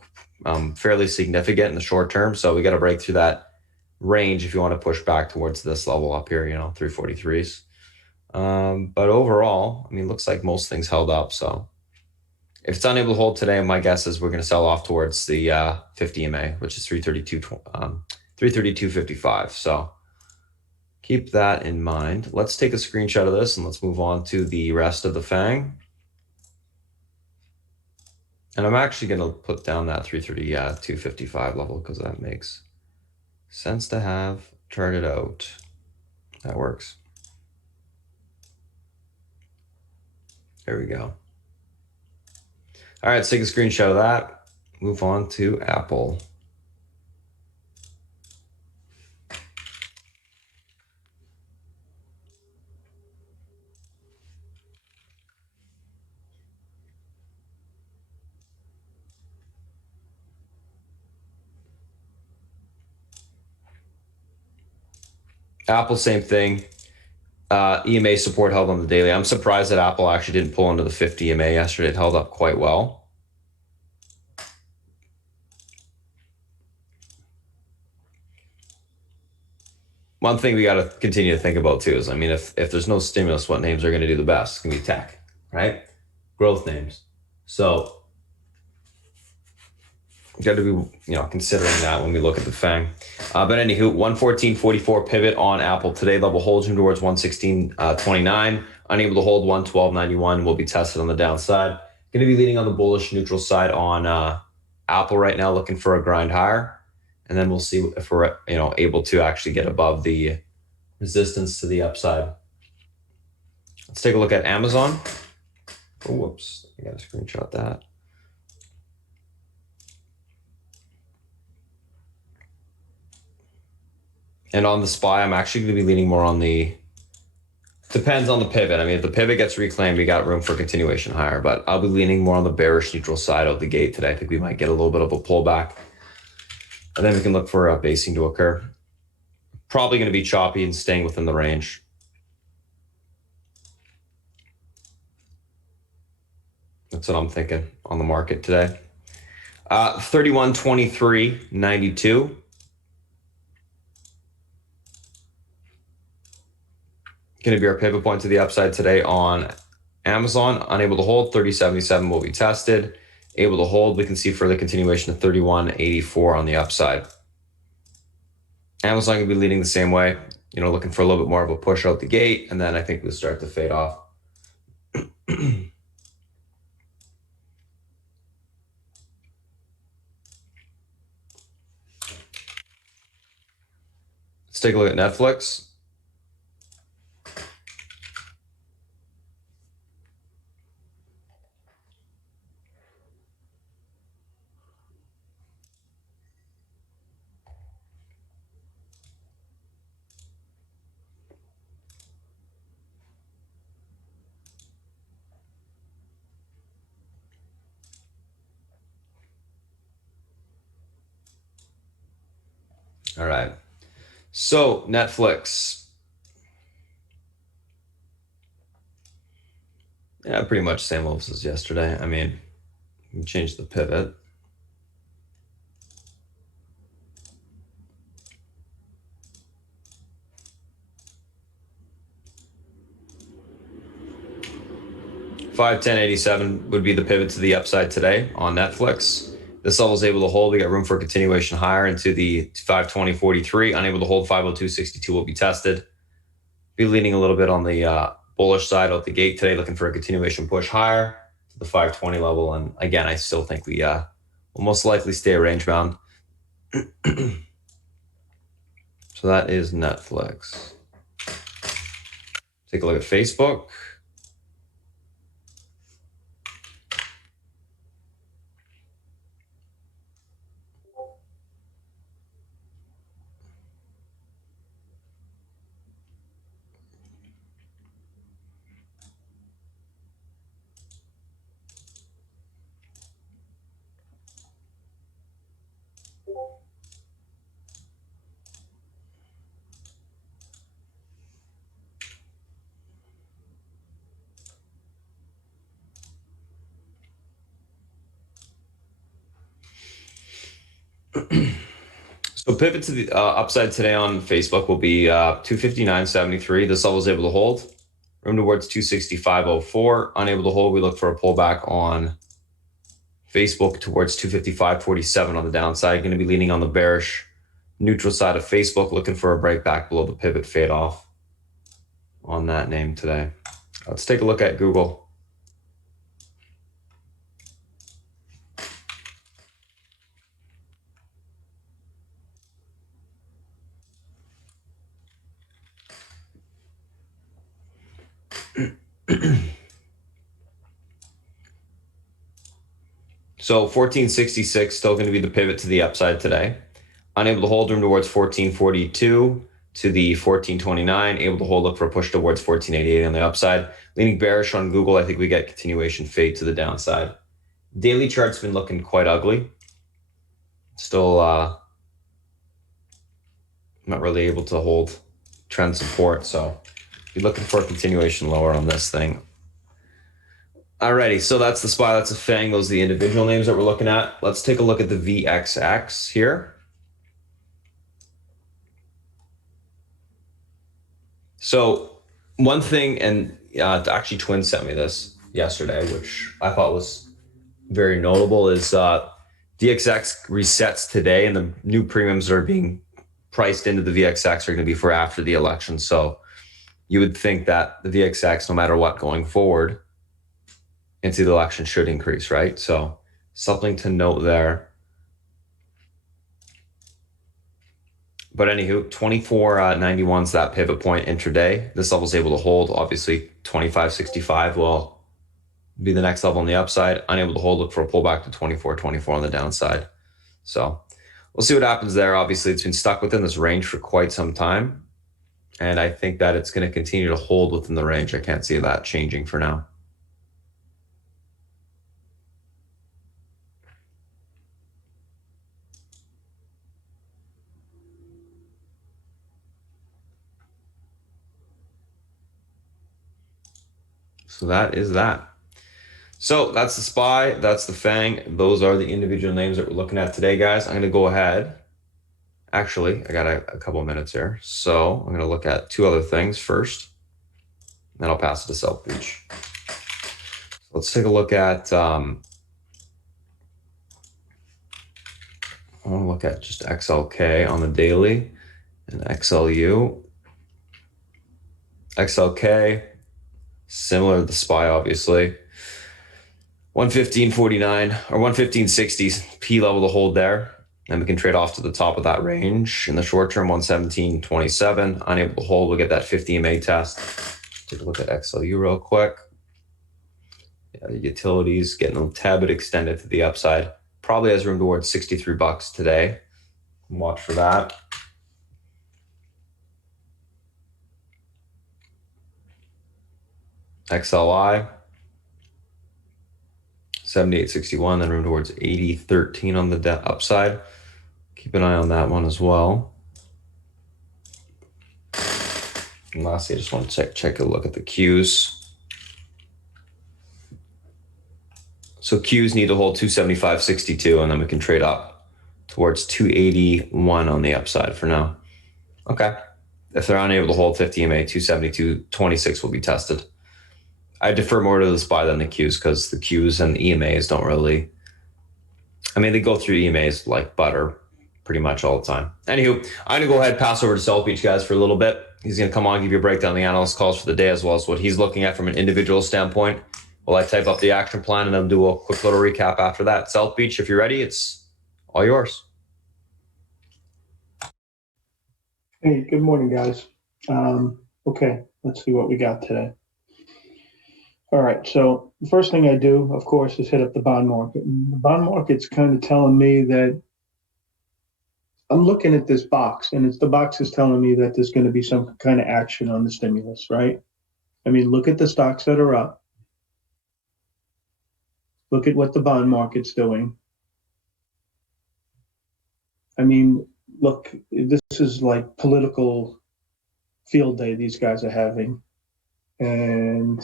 fairly significant in the short term. So we got to break through that range if you want to push back towards this level up here, 343s. But overall, I mean, looks like most things held up. So if it's unable to hold today, my guess is we're going to sell off towards the 50 EMA, which is 332.55. So keep that in mind. Let's take a screenshot of this and let's move on to the rest of the FANG. And I'm actually going to put down that 332.55 level because that makes sense to have charted out. That works. There we go. All right, let's take a screenshot of that. Move on to Apple. Apple, same thing. EMA support held on the daily. I'm surprised that Apple actually didn't pull into the 50 EMA yesterday. It held up quite well. One thing we got to continue to think about too is, I mean, if there's no stimulus, what names are going to do the best? It's going to be tech, right? Growth names. So you got to be, considering that when we look at the FANG. But anywho, 114.44 pivot on Apple today. Level holds him towards 116.29. Unable to hold 112.91. Will be tested on the downside. Going to be leaning on the bullish neutral side on Apple right now, looking for a grind higher. And then we'll see if we're able to actually get above the resistance to the upside. Let's take a look at Amazon. Oh, whoops, I got to screenshot that. And on the SPY, I'm actually going to be leaning more on the, depends on the pivot. I mean, if the pivot gets reclaimed, we got room for continuation higher, but I'll be leaning more on the bearish neutral side of the gate today. I think we might get a little bit of a pullback, and then we can look for a basing to occur. Probably going to be choppy and staying within the range. That's what I'm thinking on the market today. 31.23.92. Going to be our pivot point to the upside today on Amazon. Unable to hold, 30.77 will be tested. Able to hold, we can see further continuation of 31.84 on the upside. Amazon going to be leading the same way, looking for a little bit more of a push out the gate, and then I think we'll start to fade off. Let's take a look at Netflix. All right. So Netflix. Yeah, pretty much same levels as yesterday. I mean, we changed the pivot. $5.10.87 would be the pivot to the upside today on Netflix. This level is able to hold. We got room for continuation higher into the 520.43. Unable to hold, 502.62 will be tested. Be leaning a little bit on the bullish side out the gate today, looking for a continuation push higher to the 520 level. And again, I still think we will most likely stay range bound. So that is Netflix. Take a look at Facebook. So pivot to the upside today on Facebook will be 259.73. This level is able to hold. Room towards 265.04. Unable to hold, we look for a pullback on Facebook towards 255.47 on the downside. Going to be leaning on the bearish neutral side of Facebook, looking for a break back below the pivot fade off on that name today. Let's take a look at Google. So 1466 still going to be the pivot to the upside today. Unable to hold, room towards 1442 to the 1429. Able to hold, look for a push towards 1488 on the upside. Leaning bearish on Google, I think we get continuation fade to the downside. Daily chart's been looking quite ugly. Still not really able to hold trend support, so be looking for a continuation lower on this thing. Alrighty, so that's the SPY, that's the FANG. Those are the individual names that we're looking at. Let's take a look at the VXX here. So one thing, and actually Twin sent me this yesterday, which I thought was very notable, is VXX resets today, and the new premiums that are being priced into the VXX are going to be for after the election. So you would think that the VXX, no matter what going forward into the election, should increase, right? So something to note there. But anywho, 24.91 is that pivot point intraday. This level is able to hold. Obviously, 25.65 will be the next level on the upside. Unable to hold, look for a pullback to 24.24 on the downside. So we'll see what happens there. Obviously, it's been stuck within this range for quite some time. And I think that it's going to continue to hold within the range. I can't see that changing for now. So that is that. So that's the SPY, that's the FANG. Those are the individual names that we're looking at today, guys. I'm going to go ahead. Actually, I got a couple of minutes here. So I'm going to look at two other things first. Then I'll pass it to South Beach. Let's take a look at, I want to look at just XLK on the daily and XLU. XLK, similar to the SPY, obviously. 115.49 or 115.60 P level to hold there. And we can trade off to the top of that range. In the short term, 117.27. Unable to hold, we'll get that 50 MA test. Take a look at XLU real quick. Yeah, the utilities getting a tad bit extended to the upside. Probably has room towards $63 today. Watch for that. XLI, 78.61, then room towards 80.13 on the upside. Keep an eye on that one as well. And lastly, I just want to check a look at the Qs. So Qs need to hold 275.62, and then we can trade up towards 281 on the upside for now. Okay. If they're unable to hold 50 MA, 272.26 will be tested. I defer more to the SPY than the Qs because the Qs and the EMAs don't really, I mean, they go through EMAs like butter pretty much all the time. Anywho, I'm going to go ahead and pass over to South Beach, guys, for a little bit. He's going to come on, give you a breakdown of the analyst calls for the day, as well as what he's looking at from an individual standpoint. While I type up the action plan and then do a quick little recap after that. South Beach, if you're ready, it's all yours. Hey, good morning, guys. Okay, let's see what we got today. All right, so the first thing I do, of course, is hit up the bond market. And the bond market's kind of telling me that I'm looking at this box, and the box is telling me that there's going to be some kind of action on the stimulus, right? I mean, look at the stocks that are up. Look at what the bond market's doing. I mean, look, this is like political field day these guys are having. And,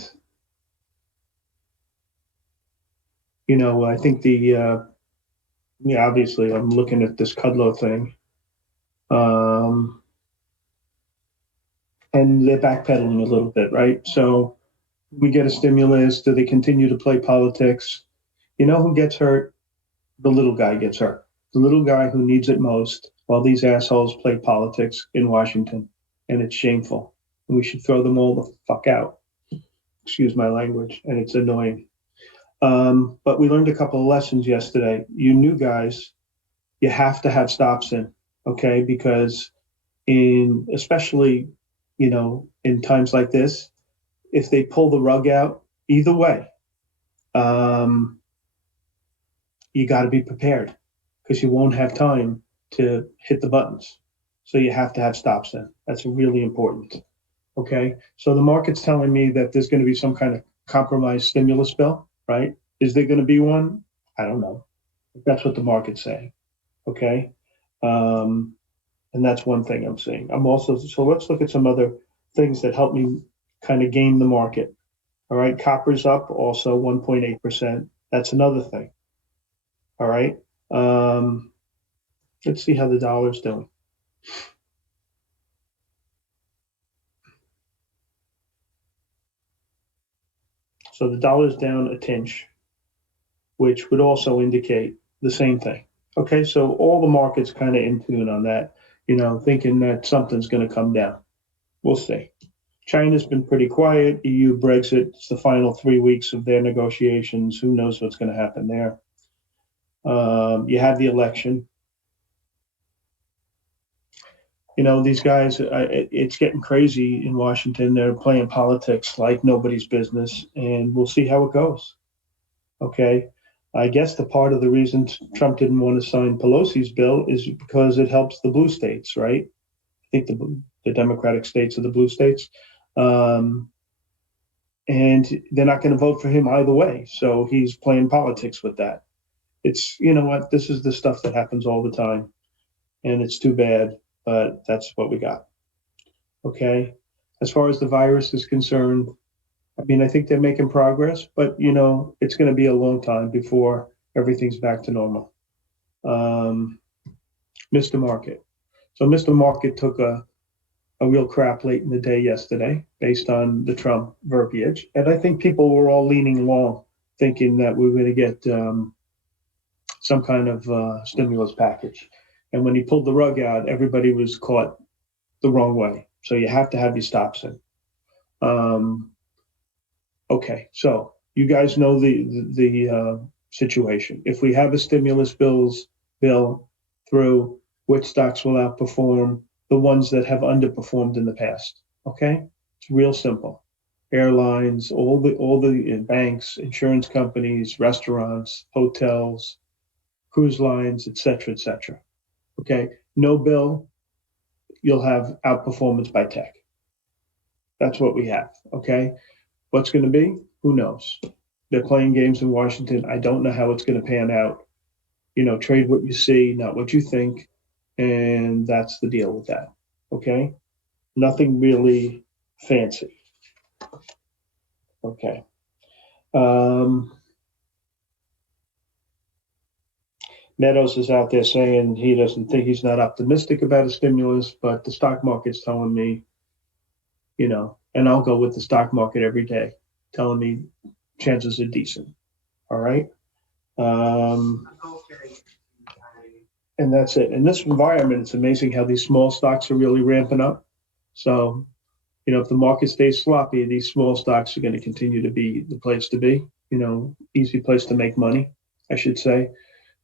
you know, I think the Yeah, obviously, I'm looking at this Kudlow thing. And they're backpedaling a little bit, right? So we get a stimulus. Do they continue to play politics? You know who gets hurt? The little guy gets hurt. The little guy who needs it most while these assholes play politics in Washington. And it's shameful. And we should throw them all the fuck out. Excuse my language. And it's annoying. But we learned a couple of lessons yesterday. You new guys, you have to have stops in, okay? Because especially, in times like this, if they pull the rug out, either way, you got to be prepared because you won't have time to hit the buttons. So you have to have stops in. That's really important. Okay. So the market's telling me that there's going to be some kind of compromise stimulus bill, right? Is there going to be one? I don't know. That's what the market's saying. Okay. And that's one thing I'm seeing. So let's look at some other things that help me kind of game the market. All right. Copper's up also 1.8%. That's another thing. All right. Let's see how the dollar's doing. So the dollar's down a tinge, which would also indicate the same thing. Okay, so all the markets kind of in tune on that, thinking that something's going to come down. We'll see. China's been pretty quiet. EU Brexit, it's the final 3 weeks of their negotiations. Who knows what's going to happen there? You have the election. These guys, it's getting crazy in Washington. They're playing politics like nobody's business, and we'll see how it goes. Okay. I guess the part of the reason Trump didn't want to sign Pelosi's bill is because it helps the blue states, right? I think the Democratic states are the blue states. And they're not going to vote for him either way. So he's playing politics with that. It's, what, this is the stuff that happens all the time. And it's too bad, but that's what we got. Okay. As far as the virus is concerned, I think they're making progress, but it's going to be a long time before everything's back to normal. Mr. Market. So Mr. Market took a real crap late in the day yesterday based on the Trump verbiage. And I think people were all leaning long, thinking that we were going to get some kind of stimulus package. And when he pulled the rug out, everybody was caught the wrong way. So you have to have your stops in. Okay, so you guys know the situation. If we have a stimulus bill through, which stocks will outperform the ones that have underperformed in the past? Okay, it's real simple. Airlines, all the banks, insurance companies, restaurants, hotels, cruise lines, et cetera, et cetera. Okay, no bill, you'll have outperformance by tech. That's what we have. Okay. What's going to be? Who knows? They're playing games in Washington. I don't know how it's going to pan out. Trade what you see, not what you think. And that's the deal with that. Okay? Nothing really fancy. Okay. Meadows is out there saying he's not optimistic about a stimulus, but the stock market's telling me, and I'll go with the stock market every day, telling me chances are decent. All right. And that's it. In this environment, it's amazing how these small stocks are really ramping up. So, if the market stays sloppy, these small stocks are going to continue to be the place to be, easy place to make money, I should say.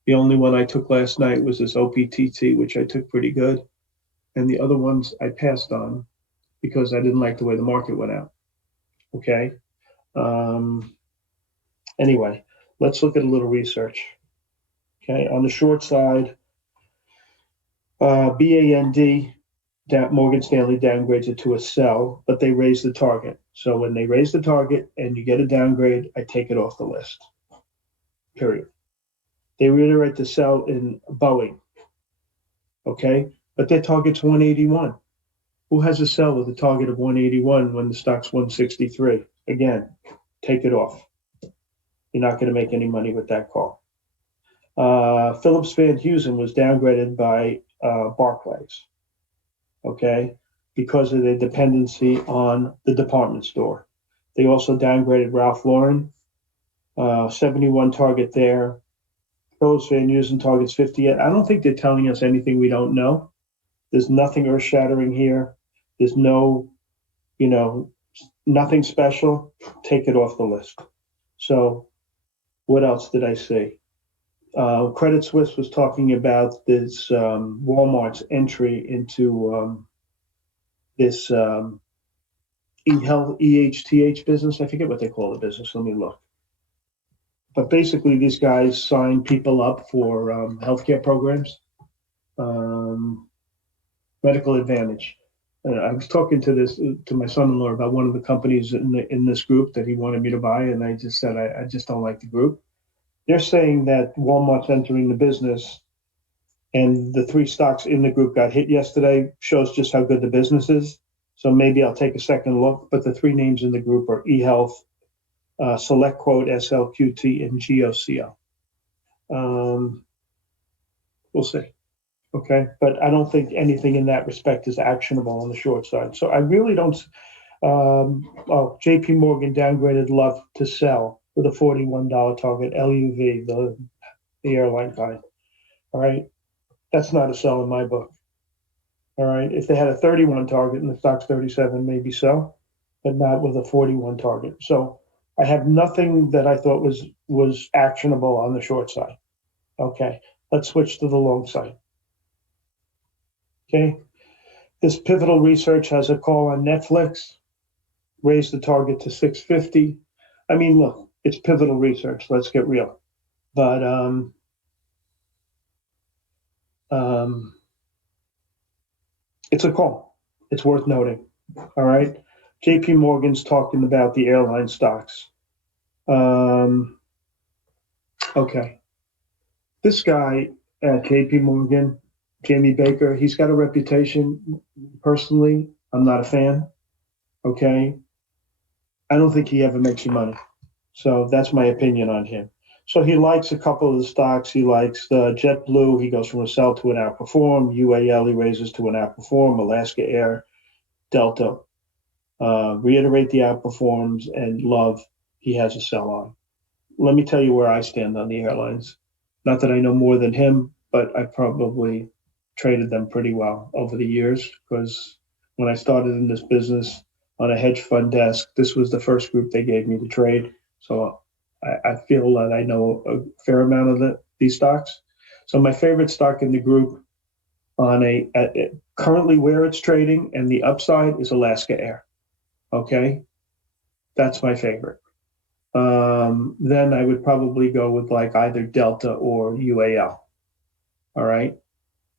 The only one I took last night was this OPTT, which I took pretty good. And the other ones I passed on because I didn't like the way the market went out. Okay. Anyway, let's look at a little research. Okay. On the short side, BAND, Morgan Stanley downgrades it to a sell, but they raise the target. So when they raise the target and you get a downgrade, I take it off the list. Period. They reiterate the sell in Boeing. Okay. But their target's 181. Who has a sell with a target of 181 when the stock's 163? Again, take it off. You're not going to make any money with that call. Phillips Van Heusen was downgraded by Barclays, okay, because of their dependency on the department store. They also downgraded Ralph Lauren, 71 target there. Phillips Van Heusen targets 58. I don't think they're telling us anything we don't know. There's nothing earth shattering here. There's no, nothing special. Take it off the list. So what else did I see? Credit Suisse was talking about this Walmart's entry into this EHTH business. I forget what they call the business. Let me look. But basically, these guys sign people up for healthcare programs, medical advantage. I was talking to my son-in-law about one of the companies in this group that he wanted me to buy, and I just said I just don't like the group. They're saying that Walmart's entering the business, and the 3 stocks in the group got hit yesterday, shows just how good the business is. So maybe I'll take a second look. But the 3 names in the group are eHealth, SelectQuote, SLQT, and GOCO. We'll see. Okay, but I don't think anything in that respect is actionable on the short side. So I really don't. JP Morgan downgraded Love to sell with a $41 target, LUV, the airline guy. All right, that's not a sell in my book. All right, if they had a 31 target and the stock's 37, maybe so, but not with a 41 target. So I have nothing that I thought was actionable on the short side. Okay, let's switch to the long side. Okay, this Pivotal Research has a call on Netflix, raised the target to 650. I mean, look, it's Pivotal Research. Let's get real. But it's a call. It's worth noting. All right. JP Morgan's talking about the airline stocks. Okay. This guy at JP Morgan, Jamie Baker, he's got a reputation. Personally, I'm not a fan. Okay. I don't think he ever makes you money. So that's my opinion on him. So he likes a couple of the stocks. He likes JetBlue. He goes from a sell to an outperform. UAL he raises to an outperform. Alaska Air, Delta, reiterate the outperforms, and Love he has a sell on. Let me tell you where I stand on the airlines. Not that I know more than him, but I probably traded them pretty well over the years, because when I started in this business on a hedge fund desk, this was the first group they gave me to trade. So I feel that I know a fair amount of these stocks. So my favorite stock in the group on currently where it's trading and the upside is Alaska Air. Okay, that's my favorite. Then I would probably go with like either Delta or UAL. All right.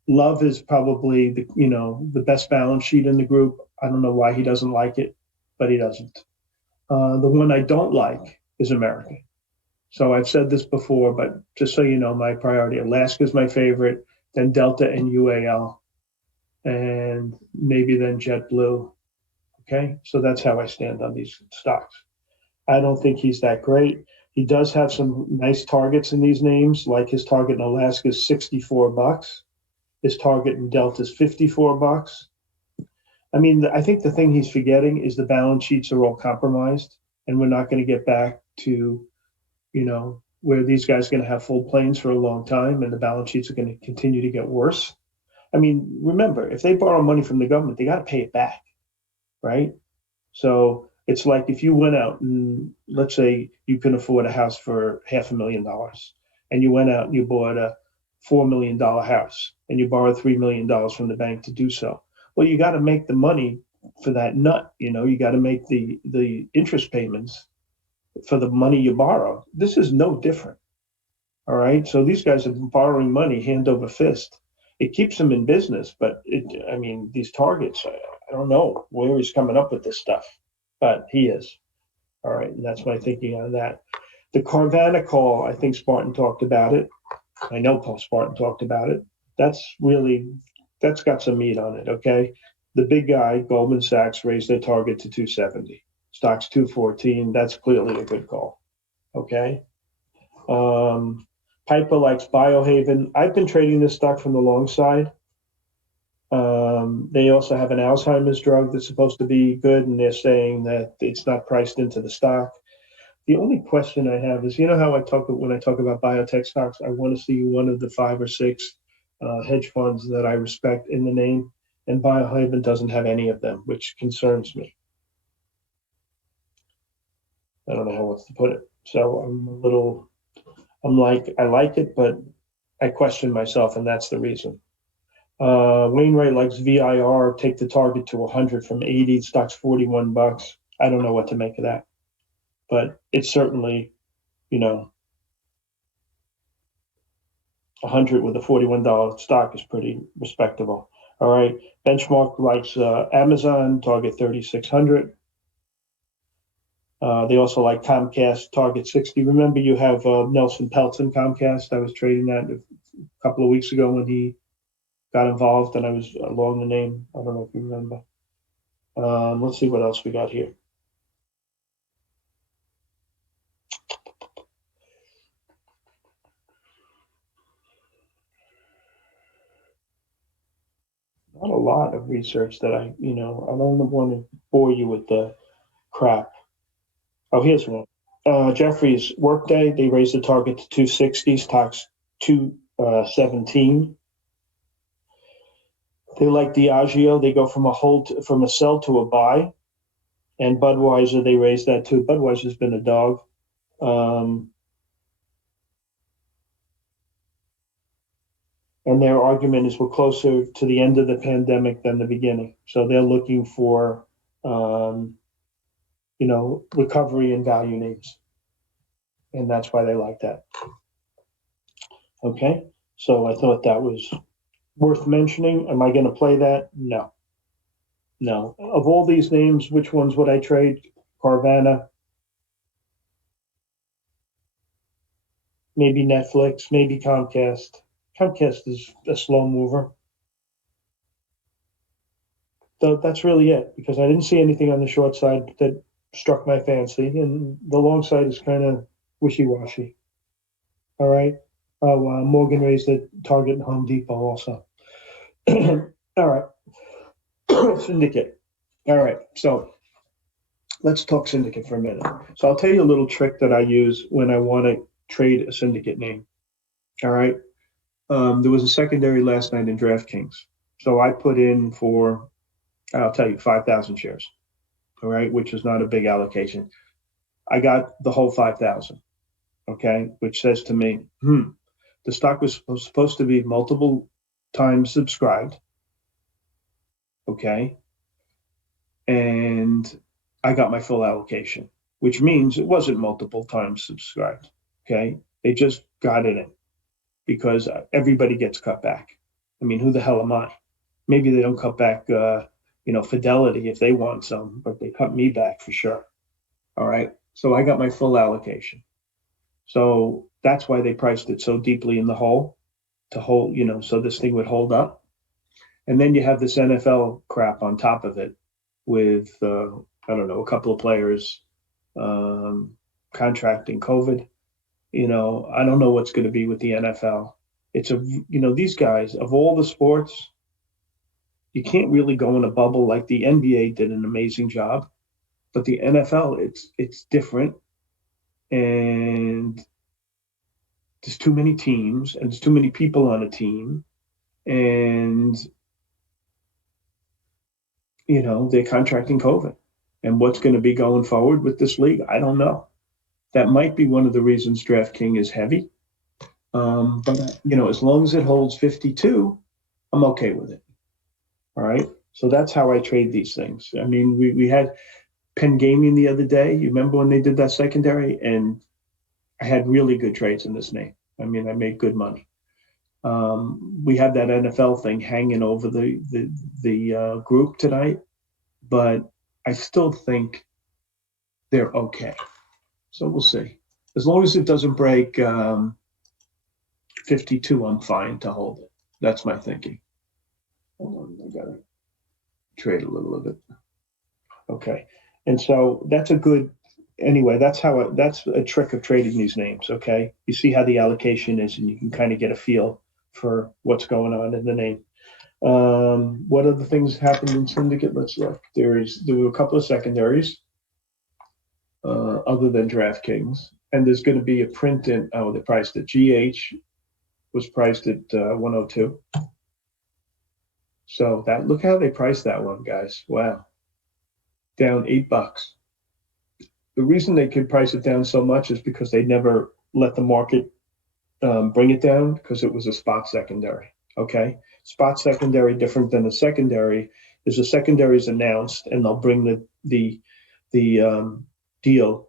Love is probably the best balance sheet in the group. I don't know why he doesn't like it, but he doesn't. The one I don't like is American. So I've said this before, but just so you know, my priority, Alaska is my favorite, then Delta and UAL, and maybe then JetBlue. Okay, so that's how I stand on these stocks. I don't think he's that great. He does have some nice targets in these names, like his target in Alaska is $64. His target in Delta is $54. I mean, I think the thing he's forgetting is the balance sheets are all compromised, and we're not going to get back to, where these guys are going to have full planes for a long time, and the balance sheets are going to continue to get worse. I mean, remember, if they borrow money from the government, they got to pay it back, right? So it's like if you went out and let's say you can afford a house for $500,000, and you went out and you bought a $4 million house, and you borrowed $3 million from the bank to do so. Well, you got to make the money for that nut. You got to make the interest payments for the money you borrow. This is no different. All right. So these guys have been borrowing money hand over fist. It keeps them in business, but these targets, I don't know where he's coming up with this stuff, but he is. All right. And that's my thinking on that. The Carvana call, I think Spartan talked about it. I know Paul Spartan talked about it. That's got some meat on it. Okay. The big guy, Goldman Sachs, raised their target to 270. Stock's 214. That's clearly a good call. Okay. Piper likes Biohaven. I've been trading this stock from the long side. They also have an Alzheimer's drug that's supposed to be good, and they're saying that it's not priced into the stock. The only question I have is, you know how when I talk about biotech stocks, I want to see one of the 5 or 6 hedge funds that I respect in the name, and Biohaven doesn't have any of them, which concerns me. I don't know how else to put it. So I like it, but I question myself, and that's the reason. Wainwright likes VIR, take the target to 100 from 80, stock's $41. I don't know what to make of that, but it's certainly, 100 with a $41 stock is pretty respectable. All right, Benchmark likes Amazon, target 3,600. They also like Comcast, target 60. Remember, you have Nelson Peltz Comcast. I was trading that a couple of weeks ago when he got involved, and I was along the name. I don't know if you remember. Let's see what else we got here. Not a lot of research that I don't want to bore you with the crap. Oh, here's one. Jeffries Workday, they raised the target to 260, stocks 217. They like Diageo, they go from a sell to a buy. And Budweiser, they raised that too. Budweiser's been a dog. And their argument is we're closer to the end of the pandemic than the beginning. So they're looking for, recovery in value names. And that's why they like that. Okay, so I thought that was worth mentioning. Am I going to play that? No. Of all these names, which ones would I trade? Carvana, maybe Netflix, maybe Comcast. Comcast is a slow mover. So that's really it, because I didn't see anything on the short side that struck my fancy, and the long side is kind of wishy-washy. All right. Morgan raised the target in Home Depot also. All right. Syndicate. All right. So let's talk syndicate for a minute. So I'll tell you a little trick that I use when I want to trade a syndicate name. All right. There was a secondary last night in DraftKings. So I put in for, I'll tell you, 5,000 shares. All right. Which is not a big allocation. I got the whole 5,000. Okay. Which says to me, the stock was supposed to be multiple times subscribed. Okay. And I got my full allocation, which means it wasn't multiple times subscribed. Okay. They just got it in because everybody gets cut back. I mean, who the hell am I? Maybe they don't cut back, Fidelity if they want some, but they cut me back for sure. All right. So I got my full allocation. So that's why they priced it so deeply in the hole to hold, so this thing would hold up. And then you have this NFL crap on top of it with, a couple of players contracting COVID. I don't know what's going to be with the NFL. It's these guys, of all the sports, you can't really go in a bubble. Like the NBA did an amazing job, but the NFL, it's different. And there's too many teams and there's too many people on a team. And, they're contracting COVID. And what's going to be going forward with this league? I don't know. That might be one of the reasons DraftKings is heavy. But, as long as it holds 52, I'm okay with it. All right. So that's how I trade these things. I mean, we had Penn Gaming the other day. You remember when they did that secondary? And I had really good trades in this name. I mean, I made good money. We have that NFL thing hanging over the group tonight, but I still think they're okay. So we'll see. As long as it doesn't break 52, I'm fine to hold it. That's my thinking. Hold on, I gotta trade a little of it. Okay, and so that's a good anyway, that's a trick of trading these names. Okay, you see how the allocation is, and you can kind of get a feel for what's going on in the name. What other things happened in syndicate? Let's look. There were a couple of secondaries, other than DraftKings, and there's going to be a print in. Oh, they priced it. GH was priced at 102. So look how they priced that one, guys. Wow, down $8. The reason they could price it down so much is because they never let the market bring it down, because it was a spot secondary. Okay, spot secondary different than a secondary. Is a secondary is announced, and they'll bring the deal,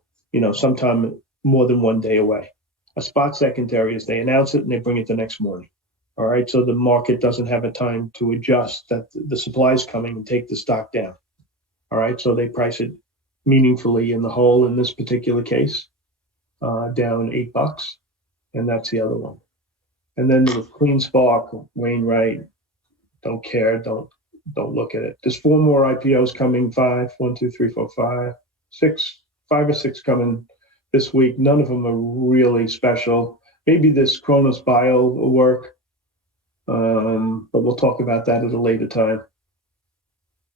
sometime more than one day away. A spot secondary is they announce it and they bring it the next morning. All right, so the market doesn't have a time to adjust that the supply is coming and take the stock down. All right, so they price it meaningfully in the hole in this particular case, down $8, and that's the other one. And then with Clean Spark, Wainwright, don't care, don't look at it. There's 4 more IPOs coming, 5 or 6 coming this week. None of them are really special. Maybe this Kronos Bio will work, but we'll talk about that at a later time.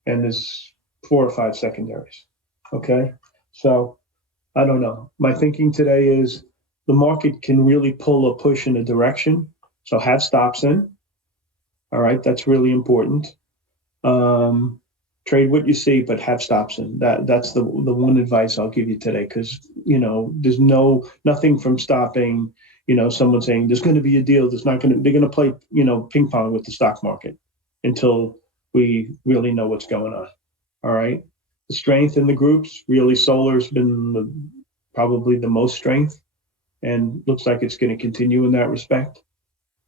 And there's 4 or 5 secondaries. Okay, so I don't know. My thinking today is the market can really pull or push in a direction. So have stops in. All right, that's really important. Trade what you see, but have stops in. That's the one advice I'll give you today, because there's nothing from stopping. Someone saying there's going to be a deal. They're going to play ping pong with the stock market until we really know what's going on. All right. The strength in the groups, really, solar's been probably the most strength, and looks like it's going to continue in that respect.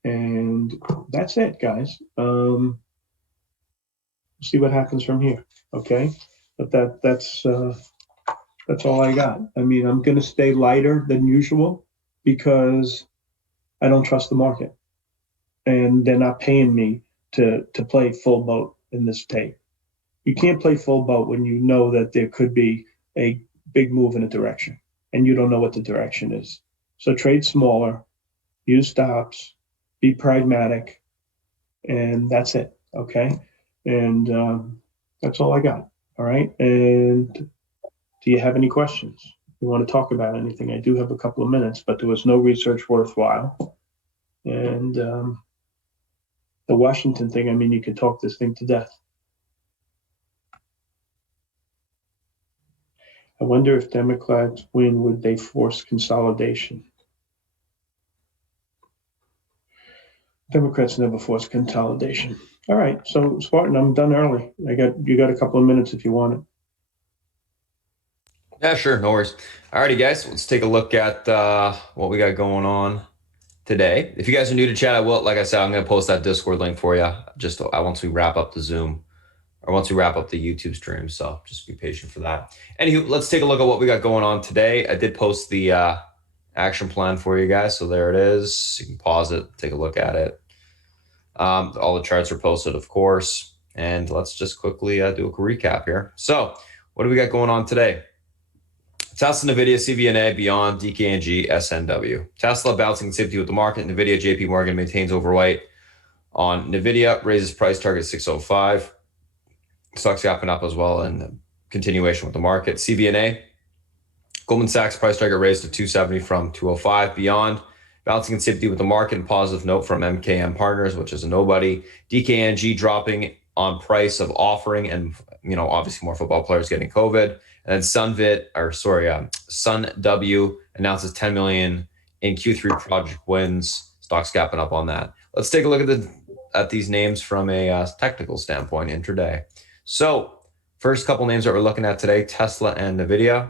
And that's it, guys. See what happens from here. Okay, but that's all I got. I mean, I'm going to stay lighter than usual because I don't trust the market, and they're not paying me to play full boat in this tape. You can't play full boat when you know that there could be a big move in a direction and you don't know what the direction is. So trade smaller, use stops, be pragmatic, and that's it. Okay. And that's all I got. All right. And do you have any questions? You want to talk about anything? I do have a couple of minutes, but there was no research worthwhile. And the Washington thing, I mean, you could talk this thing to death. I wonder if Democrats win, would they force consolidation? Democrats never force consolidation. All right, so Spartan, I'm done early. You got a couple of minutes if you want it. Yeah, sure, no worries. Alrighty, guys, let's take a look at what we got going on today. If you guys are new to chat, like I said, I'm going to post that Discord link for you just once we wrap up the Zoom, or once we wrap up the YouTube stream. So just be patient for that. Anywho, let's take a look at what we got going on today. I did post the action plan for you guys, so there it is. You can pause it, take a look at it. All the charts are posted, of course, and let's just quickly do a recap here. So what do we got going on today? Tesla, Nvidia, CVNA, Beyond, DKNG, SNW. Tesla bouncing safety with the market. Nvidia, JP Morgan maintains overweight on Nvidia, raises price target 605. Stocks gapping up as well in continuation with the market. CVNA, Goldman Sachs price target raised to 270 from 205. Beyond, bouncing in safety with the market, and positive note from MKM Partners, which is a nobody. DKNG dropping on price of offering, and obviously more football players getting COVID. And then SunW announces 10 million in Q3 project wins. Stocks gapping up on that. Let's take a look at these names from a technical standpoint intraday. So first couple names that we're looking at today, Tesla and Nvidia.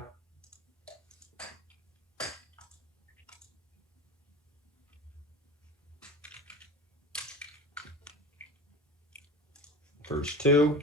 First two.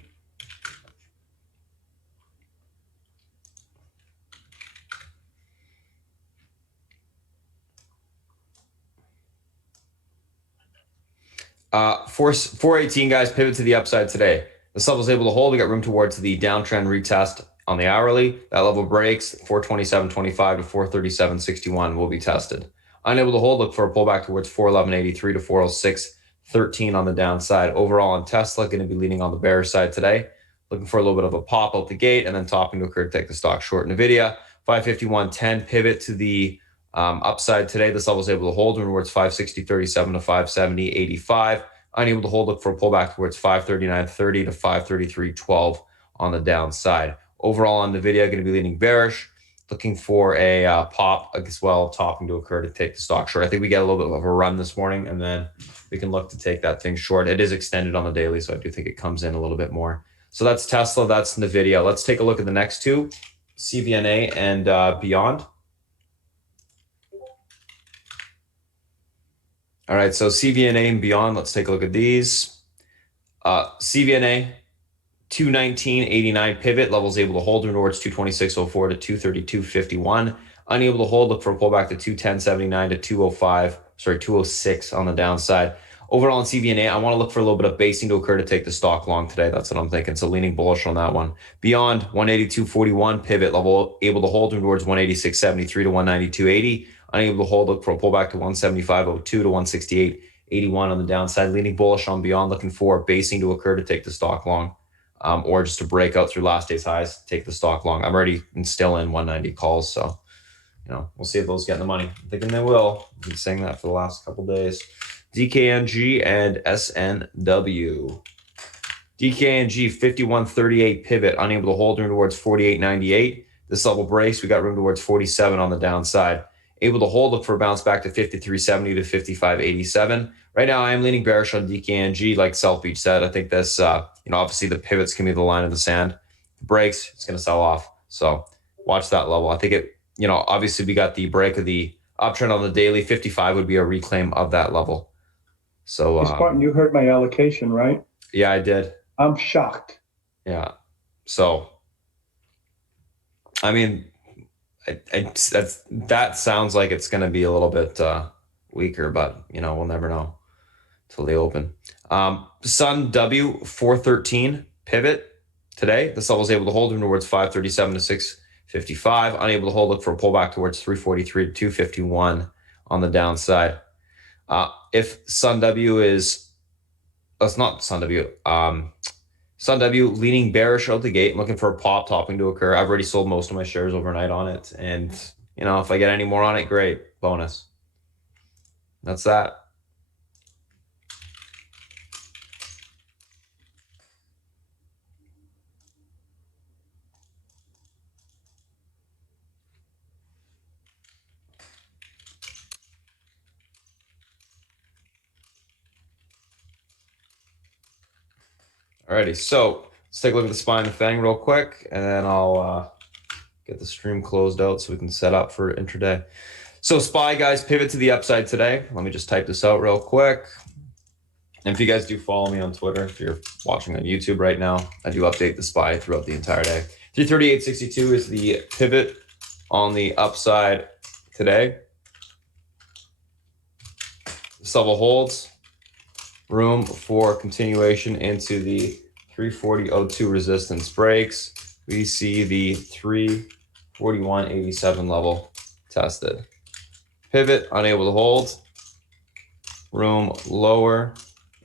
Uh, 418 guys, pivot to the upside today. The sub was able to hold. We got room towards the downtrend retest on the hourly. That level breaks 427.25 to 437.61 will be tested. Unable to hold, look for a pullback towards 411.83 to 406.13 on the downside. Overall on Tesla, going to be leaning on the bearish side today. Looking for a little bit of a pop out the gate and then topping to occur to take the stock short. Nvidia, 551.10, pivot to the upside today. This level is able to hold towards 560.37 to 570.85. Unable to hold, look for a pullback towards 539.30 to 533.12 on the downside. Overall on Nvidia, going to be leaning bearish, looking for a pop as well, topping to occur to take the stock short. I think we get a little bit of a run this morning, and then we can look to take that thing short. It is extended on the daily, so I do think it comes in a little bit more. So that's Tesla, that's Nvidia. Let's take a look at the next two, CVNA and Beyond. All right, so CVNA and Beyond, let's take a look at these. CVNA, 219.89 pivot, levels able to hold towards 226.04 to 232.51. Unable to hold, look for a pullback to 210.79 to 206 on the downside. Overall in CVNA, I want to look for a little bit of basing to occur to take the stock long today. That's what I'm thinking. So leaning bullish on that one. Beyond, 182.41 pivot, level able to hold towards 186.73 to 192.80. Unable to hold, look for a pullback to 175.02 to 168.81 on the downside. Leaning bullish on Beyond, looking for basing to occur to take the stock long, or just to break out through last day's highs, take the stock long. I'm already still in 190 calls, so we'll see if those get in the money. I'm thinking they will. I've been saying that for the last couple days. DKNG and SNW. DKNG 51.38 pivot, unable to hold towards 48.98. This level breaks. We got room towards 47 on the downside. Able to hold, look for a bounce back to 53.70 to 55.87. Right now, I am leaning bearish on DKNG, like South Beach said. I think this, obviously the pivots can be the line in the sand. Breaks, it's going to sell off. So watch that level. I think it, obviously we got the break of the uptrend on the daily. 55 would be a reclaim of that level. So, Hey, Spartan, you heard my allocation, right? Yeah, I did. I'm shocked. Yeah. So, I mean, that sounds like it's going to be a little bit weaker, but we'll never know till they open. Sun W 413 pivot today. This level is able to hold him towards 537 to 655. Unable to hold, look for a pullback towards 343 to 251 on the downside. If Sun W is, that's not Sun W. Sun W leaning bearish out the gate, looking for a pop topping to occur. I've already sold most of my shares overnight on it. And, if I get any more on it, great. Bonus. That's that. Alrighty, so let's take a look at the SPY and the FANG real quick, and then I'll get the stream closed out so we can set up for intraday. So SPY, guys, pivot to the upside today. Let me just type this out real quick. And if you guys do follow me on Twitter, if you're watching on YouTube right now, I do update the SPY throughout the entire day. 338.62 is the pivot on the upside today. This level holds. Room for continuation into the 340.02 resistance breaks. We see the 341.87 level tested. Pivot, unable to hold. Room lower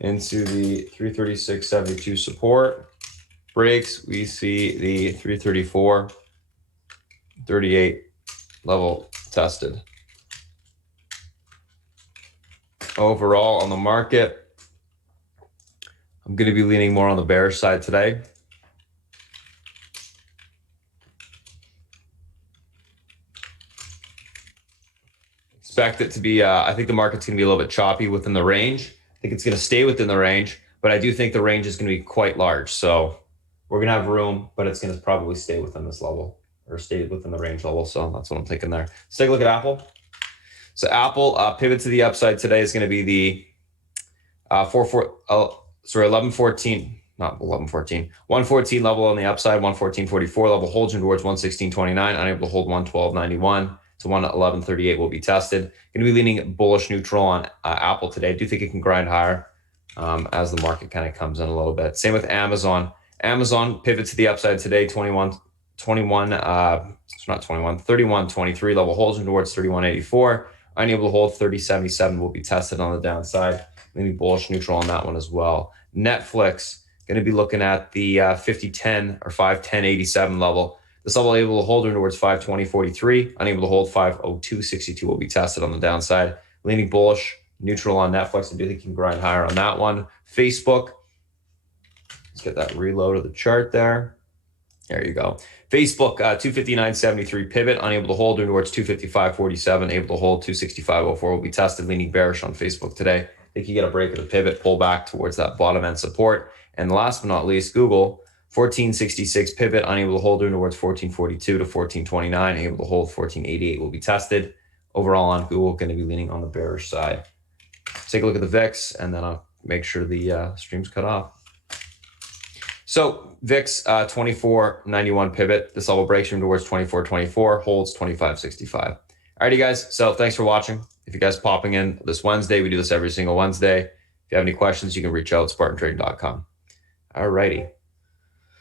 into the 336.72 support. Breaks, we see the 334.38 level tested. Overall on the market, I'm going to be leaning more on the bearish side today. Expect it to be, I think the market's going to be a little bit choppy within the range. I think it's going to stay within the range, but I do think the range is going to be quite large. So we're going to have room, but it's going to probably stay within this level or stay within the range level. So that's what I'm thinking there. Let's take a look at Apple. So Apple pivot to the upside today is going to be the 114 level on the upside, 114.44 level holds in towards 116.29, unable to hold 112.91 to 111.38 will be tested. Going to be leaning bullish neutral on Apple today. I do think it can grind higher as the market kind of comes in a little bit. Same with Amazon. Amazon pivot to the upside today, 21 21, it's not 21, 31.23 level holds towards 31.84. Unable to hold 30.77 will be tested on the downside. Maybe bullish neutral on that one as well. Netflix going to be looking at the 50.10 or 5.10.87 level. This level able to hold towards 5.20.43. Unable to hold 5.02.62 will be tested on the downside. Leaning bullish, neutral on Netflix. I do think you can grind higher on that one. Facebook. Let's get that reload of the chart there. There you go. Facebook, 259.73 pivot, unable to hold towards 255.47, able to hold 265.04 will be tested, leaning bearish on Facebook today. I think you get a break of the pivot, pull back towards that bottom end support. And last but not least, Google, 14.66 pivot, unable to hold towards 14.42 to 14.29, able to hold 14.88 will be tested. Overall on Google, going to be leaning on the bearish side. Let's take a look at the VIX, and then I'll make sure the stream's cut off. So VIX 24.91 pivot. This level breaks from towards 24.24, holds 25.65. Alrighty, guys. So thanks for watching. If you guys popping in this Wednesday, we do this every single Wednesday. If you have any questions, you can reach out at spartantrading.com. Alrighty.